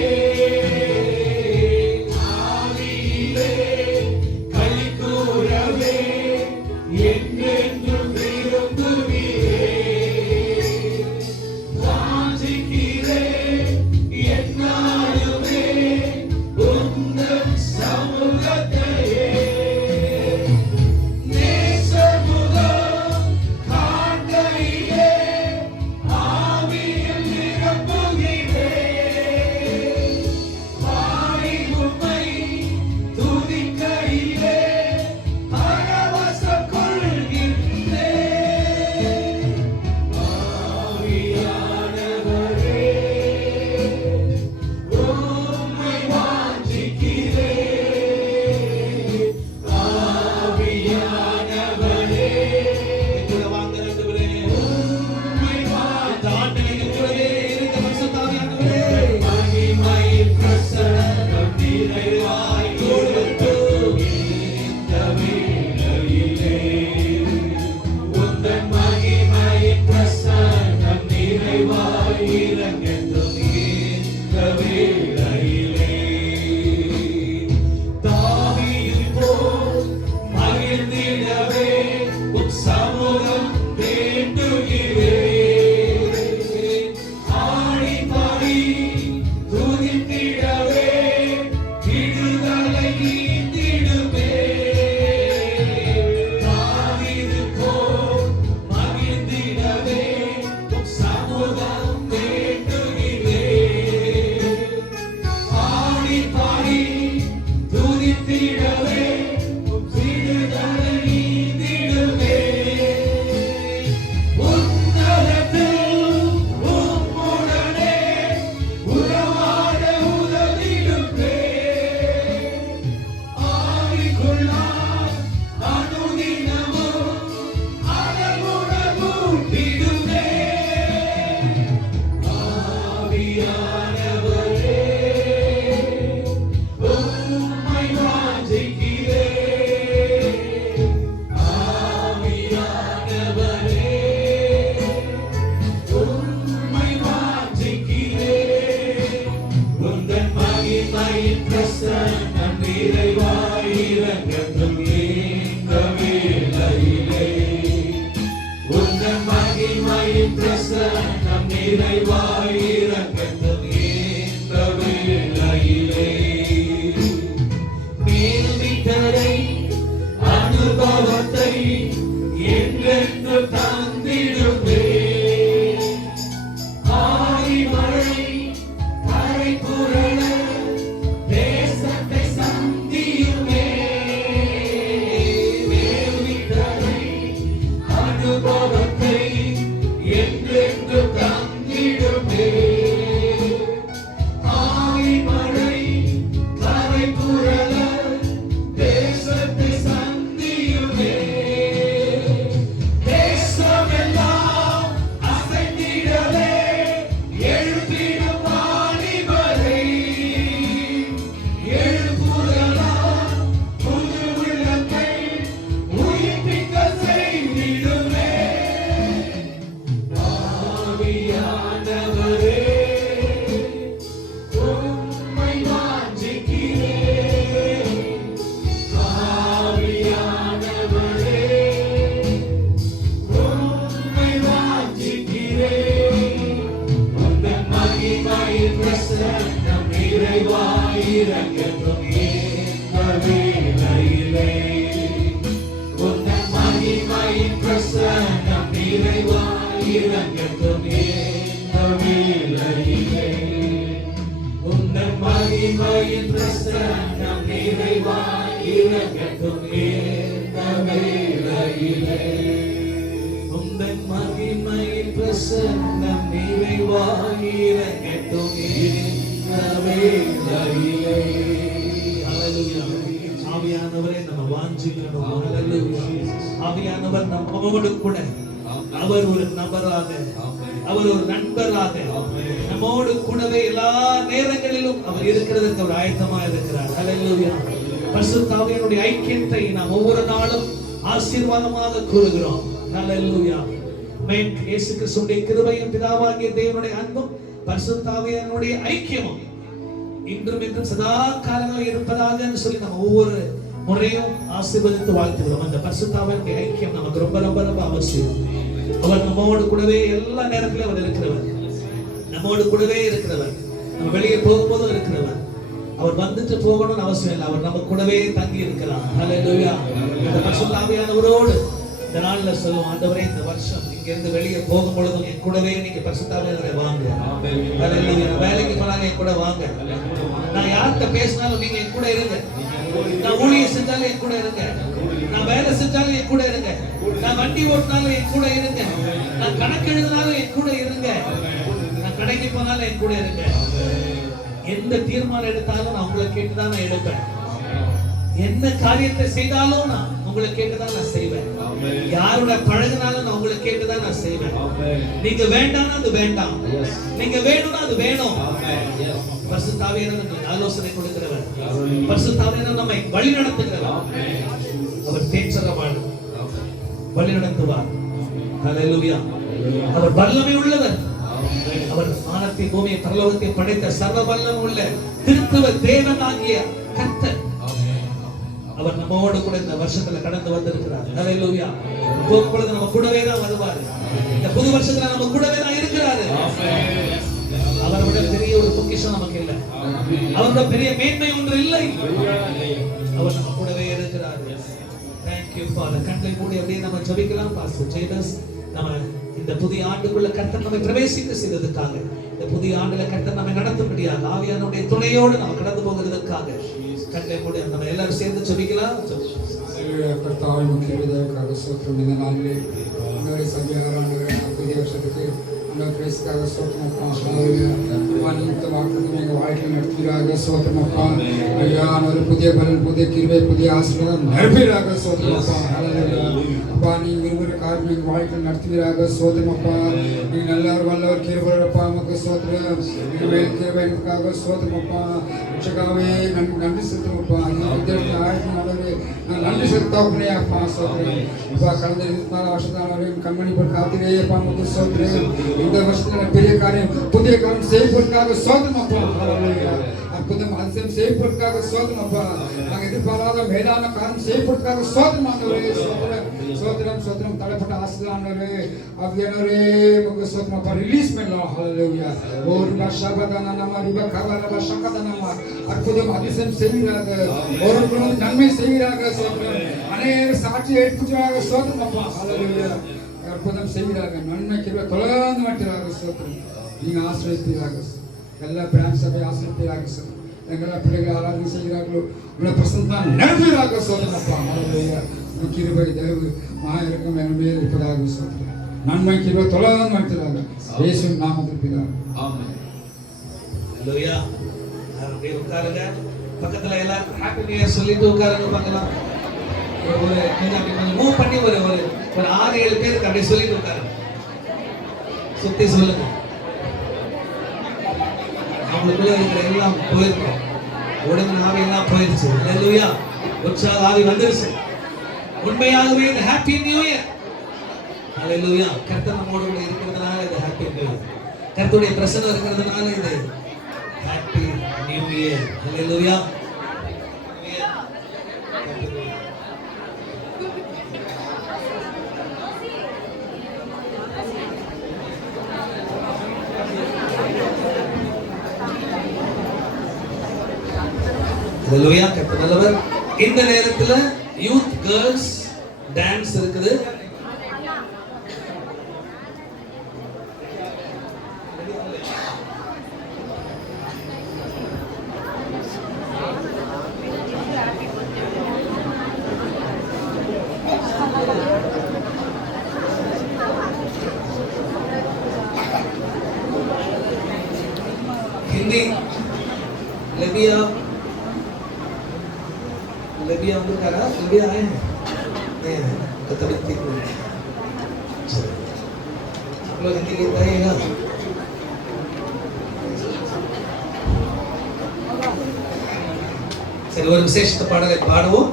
உம்மை வாஞ்சிக்கிறேன். ஆவியானவரே, உம்மை வாஞ்சிக்கிறேன். உந்தன் மகிமையின் பிரசன்னம் நிறைவாயிரங்கட்டும் இந்த வேளையிலே. உந்தன் மகிமையின் பிரசன்னம் நிறைவாயிரங்கட்டும் இந்த வேளையிலே. மேல்விட்டரை அனுபவத்தை என்றென்று தந்திடுவே. ஆழிமழை கரை புரள தேசத்தை சந்தியுமே. மேல்விட்டரை அனுபவத்தை என்றென்று தந்திடுமே. ஆழிமழை கரை புரள தேசத்தை சந்தியுமே. தேசமெல்லாம் அசைந்திடவே எழுப்பிடும் வாலிபரை. எழுப்புதலாம் புது உள்ளத்தை உயிர்ப்பிக்க செய்திடுமே. ஆவியானவரே, உம்மை வாஞ்சிக்கிறேன். ஆவியானவரே, உம்மை வாஞ்சிக்கிறேன். உந்தன் மகிமையின் பிரசன்னம் நிறைவாயிரங்கட்டும் இந்த வேளையிலே. உந்தன் மகிமையின் பிரசன்னம் நிறைவாயிரங்கட்டும் இந்த வேளையிலே. உந்தன் மகிமையின் பிரசன்னம் நிறைவாயிரங்கட்டும் இந்த வேளையிலே. உந்தன் மகிமையின் பிரசன்னம் நிறைவாயிரங்கட்டும் இந்த வேளையிலே. ஹல்லேலூயா. ஆவியானவரே, நம்ம வாஞ்சிக்கணும். ஹல்லேலூயா. ஆவியானவர் நம்மோடு கூட, அவர் ஒரு நபராக, அவர் ஒரு நண்பராக நம்மோடு கூடவே எல்லா நேரங்களிலும் அவர் இருக்கிறதுக்கு அவர் ஆயத்தமா இருக்கிறார். ஹல்லேலூயா. பரிசுத்த ஆவியானுடைய ஐக்கியத்தை நாம் ஒவ்வொரு நாளும் ஆசீர்வாதமாக கூறுகிறோம். ஹல்லேலூயா. ஆமென். இயேசு கிறிஸ்துவின் கிருபையும் பிதாவாகிய தேவனுடைய அன்பும் பரிசுத்த ஆவியானுடைய ஐக்கியமும் இன்றும் என்றும் சதா காலங்களில் இருப்பதாக சொல்லி நம்ம ஒவ்வொரு முறையும் ஆசீர்வதித்து வாழ்த்துகிறோம். அந்த பரிசுத்த ஆவியானுடைய ஐக்கியம் நமக்கு ரொம்ப ரொம்ப ரொம்ப அவசியம். அவர் நம்மோடு கூடவே எல்லா நேரத்திலும் அவர் இருக்கிறவர். நம்மோடு கூடவே இருக்கிறவர். நம்ம வெளியே போகும்போதும் இருக்கிறவர். அவர் வந்துட்டு போகணும்னு அவசியம் இல்லை. அவர் நம்ம கூடவே தங்கி இருக்கிறார். ஹல்லேலூயா. இந்த பரிசுத்த ஆவியானவரோடு இந்த நாள்ல சொல்லுவோம், ஆண்டவரே, இந்த வருஷம் இங்க இருந்து வெளியே போகும் பொழுதும் என் கூடவே நீங்க பரிசுத்த ஆவியானவரை வாங்க. ஹல்லேலூயா. நான் வேலைக்கு போனாலும் என் கூட வாங்க. நான் யார்கிட்ட பேசினாலும் நீங்க என் கூட இருங்க. நான் ஊழியம் செஞ்சாலும் என் கூட இருங்க. நான் வேலை செஞ்சாலும் என் கூட இருங்க. நான் வண்டி ஓட்டினாலும் என் கூட இருங்க. நான் கணக்கு எழுதினாலும் என் கூட இருங்க. நான் கடைக்கு போனாலும் என் கூட இருங்க. எந்த தீர்மானம் எடுத்தாலும் நான் உங்களை கேட்டுதான் நான் எடுப்பேன். என்ன காரியத்தை செய்தாலும் நான் உங்களை கேட்டுதான் நான் செய்வேன். யாரோட பழகினாலும் நான் உங்களை கேட்டுதான் நான் செய்வேன். நீங்க வேண்டாம்னா அது வேண்டாம், நீங்க வேணும்னா அது வேணும். பரிசுத்த ஆவியானவர் நமக்கு ஆலோசனை கொடுக்கிறவர். பரிசுத்த ஆவியானவர் நம்மை வழி நடத்துகிறவர். அவர் தேற்றரவாள் வழி நடத்துவார். ஹல்லேலூயா. அவர் வல்லமை உள்ளவர். அவர் வானத்தை பூமியை பரலோகத்தை படைத்த சர்வ வல்லமை உள்ள திருத்துவ தேவன் ஆகிய கர்த்தர். அவர் நம்மோடு கூட இந்த வருஷத்துல கடந்து வந்திருக்கிறார். ஹல்லேலூயா. போகும்பொழுது நம்ம கூடவே தான் வருவார். இந்த புது வருஷத்துல நம்ம கூடவே தான் இருக்கிறாரு. அவரை விட பெரிய ஒரு பொக்கிஷம் நமக்கு இல்லை. அவரோட பெரிய மேன்மை ஒன்று இல்லை. அவர் நம்ம கூடவே இருக்கிறார். Thank you Father. கண்களை மூடி அப்படியே நம்ம ஜெபிக்கலாம். பாஸ்டர் ஜெயதாஸ், நம்ம இந்த புதிய ஆண்டுக்குள்ள கர்த்தர் நம்மை பிரவேசிக்க செய்ததுக்காக, இந்த புதிய ஆண்டுல கர்த்தர் நம்மை நடத்தும்படியாக ஆவியானவருடைய துணையோடு நம்ம கடந்து போகிறதுக்காக கண்களை மூடி நம்ம எல்லாரும் சேர்ந்து ஜெபிக்கலாம். கர்த்தாவே, முக்கியமாக ஸ்தோத்திரம். இந்த நாளிலே உங்களுடைய சத்தியகாரனுடைய புதிய வருஷத்துக்கு உங்கள் கிறிஸ்துக்காக ஸ்தோத்திரமப்பா. வாக்குறுதி எங்கள் வாழ்க்கையில் நடத்துவீராக ஸ்தோத்திரமப்பா. ஐயா, ஒரு புதிய பலன், புதிய கிருபை, புதிய ஆசீர்வாதம் நிரப்பீராக ஸ்தோத்திரமப்பா. அப்பா, நீங்க இருவரு காரணம் எங்கள் வாழ்க்கையில் நடத்துவீராக சோதரம் அப்பா நீங்க நல்லவர் வல்லவர் கிருபையப்பா உமக்கு சோதரம் மேல் கிருபைக்காக சோதரம் அப்பா ரட்சகாவே நன்றி செலுத்தும் அப்பா ஆயிரத்தி நல்லது நான் நன்றி செலுத்தாப்பனே அப்பா சோதரம் அப்பா கடந்த 24 வருஷத்தாலும் கண்மணி போல் காத்திரே அப்பா உமக்கு சோதரம் இந்த வருஷத்துல பெரிய காரியம் புதிய காரியம் செய்வதற்காக சோதரம் அப்பா அற்புதம் அதிசயம் செய்வதற்காக சோதரம் அப்பா நாங்கள் எதிர்பாராத மேலான காரியம் செய்வதற்காக சோதரம் ஆண்டவரே சோதரம் சோதரம் தடைப்பட்ட ஆசிரியர்களே அவ்வியனரே உங்க சோதரம் அப்பா ரிலீஸ் பண்ணலாம் ஹalleluya ஒரு பாஷாபதன நம ரிப கவர பஷகதன நம அற்புதம் அதிசயம் செய்வீராக ஒரு நன்மை செய்வீராக சோதரம் அநேக சாட்சி ஏற்புறாக சோதரம் அப்பா ஹalleluya அற்புதம் செய்வீராக நன்மை கிருபை தொடர்ந்து மாட்டுறாக சோதரம் நீங்க ஆசீர்வதிப்பீராக எல்லா பிரான்ச் சபை ஆசீர்வதிப்பீராக சார் எங்கள பிள்ளைகள் ஆராதனை செய்கிறார்களோ உங்களை பிரசன்னமாக நடத்துவீராக சோதரம் அப்பா ஹalleluya கிருபை தயவு மாயிரக்கம் என் மேல் இருப்பதாக சொல்கிறேன் நன்மை கிருபை தொடர்ந்து நடத்துகிறாங்க இயேசுவின் நாமத்தில் பிதாவே ஆமென் ஹalleluya அப்படியே உட்காருங்க பக்கத்துல எல்லாரும் ஹாப்பி நியூ இயர் சொல்லிட்டு உட்காருங்க பார்க்கலாம் ஒரு கொஞ்சம் மூவ் பண்ணி ஒரு 6-7 பேருக்கு அப்படியே சொல்லிட்டு உட்காருங்க சுத்தி சொல்லுங்க அவங்களுக்குள்ள இருக்கிற எல்லாம் போயிருக்கு உடனே ஆவி எல்லாம் போயிடுச்சு ஹalleluya உற்சாக ஆவி வந்துருச்சு உண்மையாகவே இந்த ஹாப்பி நியூ இயர் ஹalleluya கர்த்தர் நம்மோடு கூட இருக்கிறதுனால இது ஹாப்பி நியூ இயர் கர்த்தருடைய பிரசன்னம் இருக்கிறதுனால இது ஹாப்பி நியூ இயர் ஹalleluya ஹalleluya கர்த்தர் நல்லவர் இந்த நேரத்துல யூத் கேர்ள்ஸ் டான்ஸ் இருக்குது हिंदी लेबिया वंदुकारा लेबिया आए हैं नहीं है तो तभी ठीक नहीं आप लोग हिंदी गीत गाइएगा சரி ஒரு விசேஷத்த பாடலை பாடுவோம்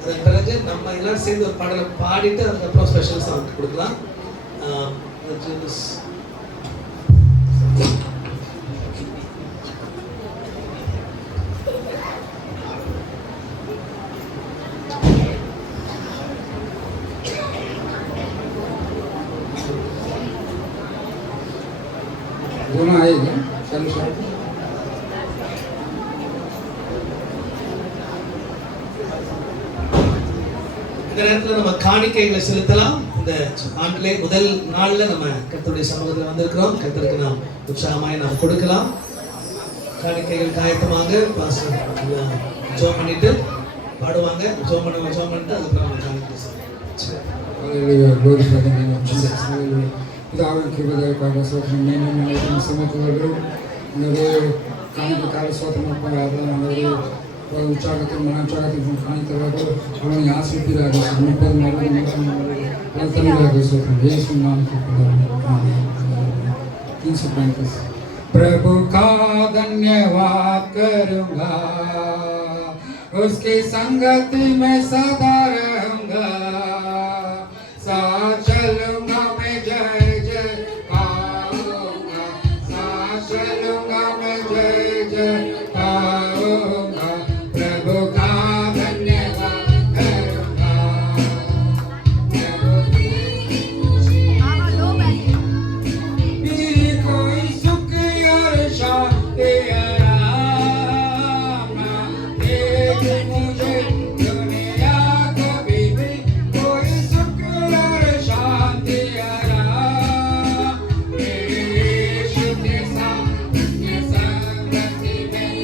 அதன் பிறகு நம்ம எல்லாரும் சேர்ந்து ஒரு பாடலை பாடிட்டு அதுக்கப்புறம் ஸ்பெஷல் சாங் கொடுக்கலாம் दोनों आएगा चलो सर இந்த நேரத்துல நம்ம காணிக்கைகளை செலுத்தலாம் இந்த ஆண்டிலே முதல் நாள்ல நம்ம கர்த்தருடைய சமூகத்துல வந்திருக்கிறோம் கர்த்தருக்கு நாம் உற்சாகமாய் நாம் கொடுக்கலாம் காணிக்கைகள் காயத்தமாக பாஸ்டர் ஜெபம் பண்ணிட்டு பாடுவாங்க ஜெபம் பண்ணிட்டு அதுக்கப்புறம் நம்ம காணிக்கை Hallelujah, glory to the name of Jesus. Hallelujah. பிதாவின் கிருபைக்காக சோதரம் மீண்டும் சமத்துவர்கள் உங்களுடைய காணிக்கைக்காக சோதரம் நல்லது உற்சாகத்தில் மன உற்சாகத்தில் காணித்தவர்கள் அவனை ஆசிரியராக 30 சோதரம் இயேசு நாமத்தில் 335 प्रभु का धन्यवाद करूंगा उसकी संगति में सदा रहूंगा साथ चलूंगा मैं जय जय पाऊंगा साथ चलूंगा मैं जय जय पाऊंगा प्रभु का धन्यवाद करूंगा मेरी कोई सुख और शांति आराम ना देगी मुझे दुनिया कभी भी कोई सुख और शांति आराम मेरे यीशु के साथ संगति में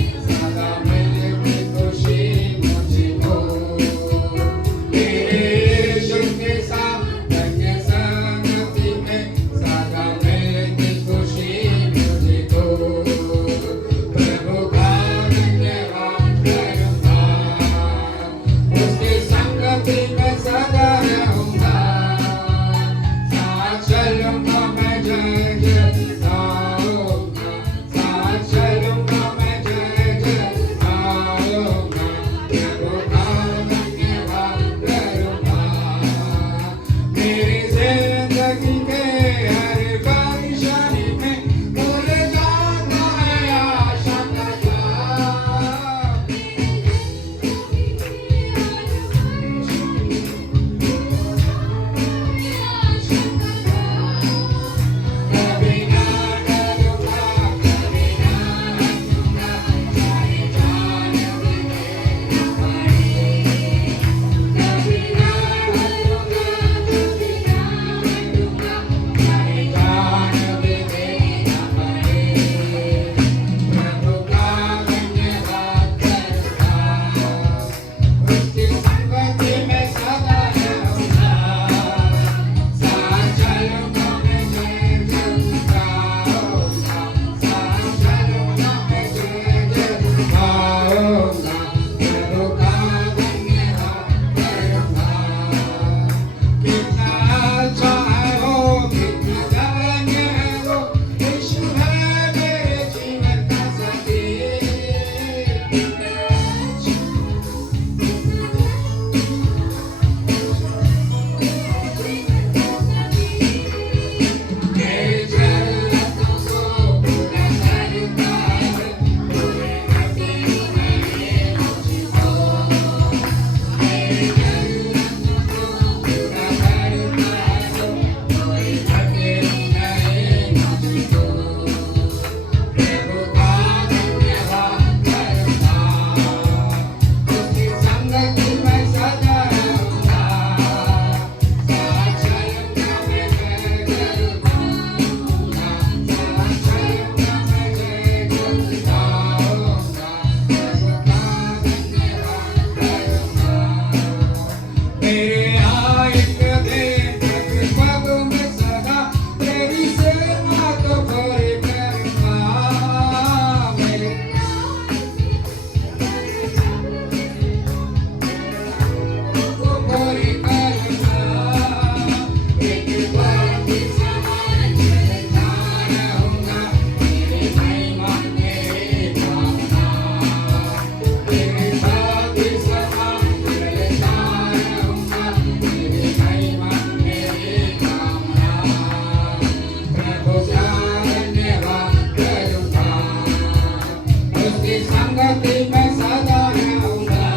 संगति में सदा रहूंगा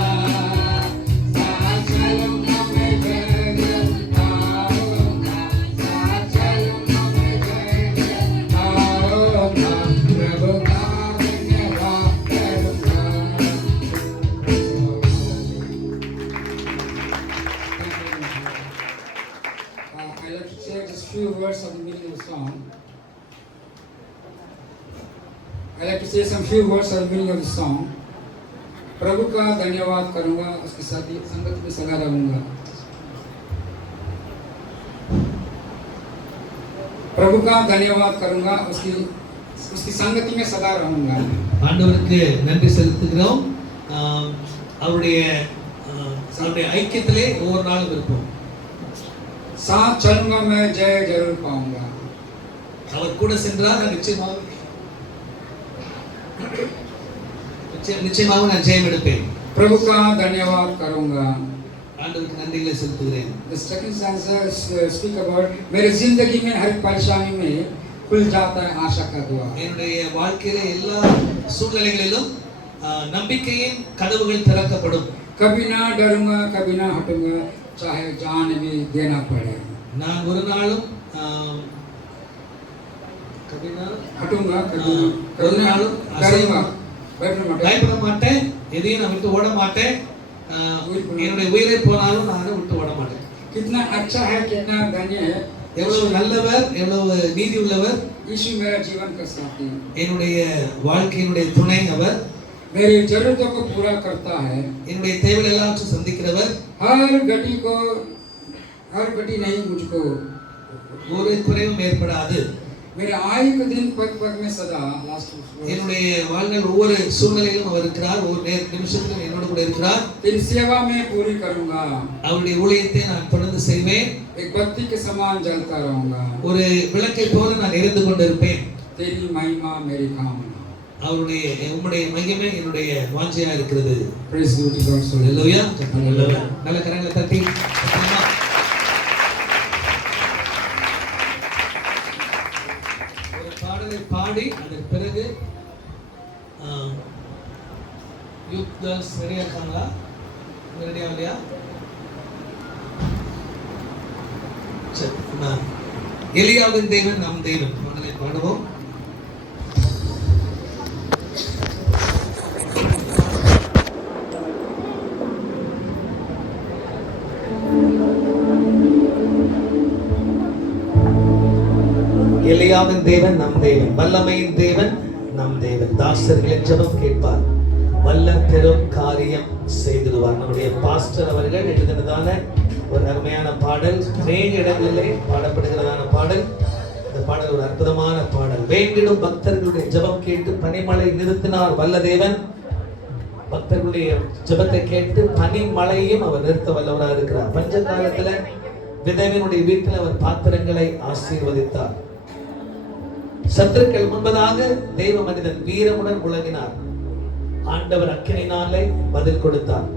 साथ चलूंगा मैं जय जयकारूंगा साथ चलूंगा मैं जय जयकारूंगा प्रभु का धन्यवाद करूंगा I'd like to share just few words of the meaning of the song. I'd like to say some few words of the meaning of the song. प्रभु का धन्यवाद करूंगा उसके साथ ही संगत में सदा रहूंगा प्रभु का धन्यवाद करूंगा उसकी संगति में सदा रहूंगा ஆண்டவருக்கு நன்றி செலுத்துகிறோம் அவருடைய ஐக்கியத்திலே ஒவ்வொரு நாளும் இருப்போம் साथ चलूंगा मैं जय जरूर पाऊंगा அவர் கூட சென்றால் நான் நிச்சயமாக நான் ஜெயம் எடுப்பேன் प्रभु का धन्यवाद करूंगा ஆண்டவருக்கு நன்றிகளை செலுத்துகிறேன் The second stanza speak about मेरी जिंदगी में हर परेशानी में खुल जाता है आशा का द्वार என்னுடைய வாழ்க்கையில எல்லா சூழ்நிலைகளிலும் நம்பிக்கையின் கதவுகள் திறக்கப்படும் कभी ना डरूंगा कभी ना हटूंगा चाहे जान भी देना पड़े நான் ஒரு நாளும் हटूंगा ஒரு நாளும் डरूंगा बैठना मत பயப்பட மாட்டேன் எதையும் நான் விட்டு ஓட மாட்டேன் என்னுடைய உயிரை போனாலும் நான் விட்டு ஓட மாட்டேன் कितना अच्छा है कितना धन्य है எவ்வளவு நல்லவர் எவ்வளவு நீதி உள்ளவர் यीशु मेरा जीवन का साथी என்னுடைய வாழ்க்கையினுடைய துணை அவர் मेरी जरूरतों को पूरा करता है என்னுடைய தேவைகள் எல்லாவற்றையும் சந்திக்கிறவர் हर घटी नहीं मुझको ஒரு குறைவும் ஏற்படாது मेरे आयु के दिन पग पग में सदा என்னுடைய வாழ்நாள் ஒவ்வொரு சூழ்நிலையிலும் அவர் இருக்கிறார் ஒவ்வொரு நிமிஷத்திலும் என்னோட கூட இருக்கிறார் तेरी सेवा में पूरी करूंगा அவருடைய ஊழியத்தை நான் தொடர்ந்து செய்வேன் एक बत्ती के समान जलता रहूंगा ஒரு விளக்கை போல நான் எரிந்து கொண்டிருப்பேன் तेरी महिमा मेरी कामना அவருடைய உம்முடைய மகிமை என்னுடைய வாஞ்சையா இருக்கிறது praise be to God ஹalleluya நல்ல கரங்களை தட்டி ஒரு பாடலை பாடி அதன் பிறகு யூத் கேர்ள்ஸ் ரெடியா இருக்காங்களா ரெடியா இல்லையா சரி எலியாவின் தேவன் நம் தேவன் பாடலை பாடுவோம் எலியாவின் தேவன் நம் தேவன் வல்லமையின் தேவன் நம் தேவன் தாசர்களின் ஜெபம் கேட்பார் வல்ல பெரும் காரியம் செய்திடுவார் நம்முடைய பாஸ்டர் அவர்கள் எழுதினதான ஒரு அருமையான பாடல் அநேக இடங்களிலே பாடப்படுகிறதான பாடல் இந்த பாடல் ஒரு அற்புதமான பாடல் வேண்டிடும் பக்தர்களுடைய ஜெபம் கேட்டு பனிமழை நிறுத்தினார் வல்ல தேவன் பக்தர்களுடைய ஜெபத்தை கேட்டு பனிமழையும் அவர் நிறுத்த வல்லவராக இருக்கிறார் பஞ்ச காலத்துல விதவினுடைய வீட்டில் அவர் பாத்திரங்களை ஆசீர்வதித்தார் சத்துருக்கள் முன்பதாக தெய்வ மனிதன் வீரமுடன் முழங்கினார் ஆண்டவர் அக்கினினாலே பதில் கொடுத்தார்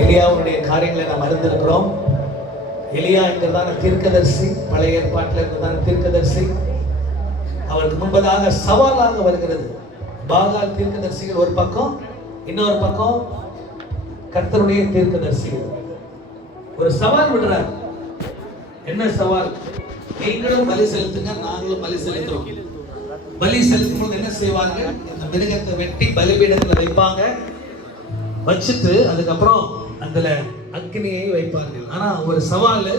எலியாவுடைய காரியங்களை நாம் அறிந்திருக்கிறோம் எலியா என்கிறதான தீர்க்கதரிசி பழைய ஏற்பாட்டில் இருந்ததான தீர்க்கதரிசி அவருக்கு முன்பதாக சவாலாக வருகிறது பாகால் தீர்க்கதரிசிகள் ஒரு பக்கம் இன்னொரு பக்கம் கர்த்தருடைய தீர்க்கதரிசிகள் ஒரு சவால் விடுறார் என்ன சவால் நீங்களும் பலி செலுத்துங்க நாங்களும் பலி செலுத்துறோம் பலி செலுத்தும் போது என்ன செய்வாங்க இந்த மிருகத்தை வெட்டி பலிபீடத்துல வைப்பாங்க வச்சுட்டு அதுக்கப்புறம் அதுல அக்னியை வைப்பார்கள் ஆனா ஒரு சவால்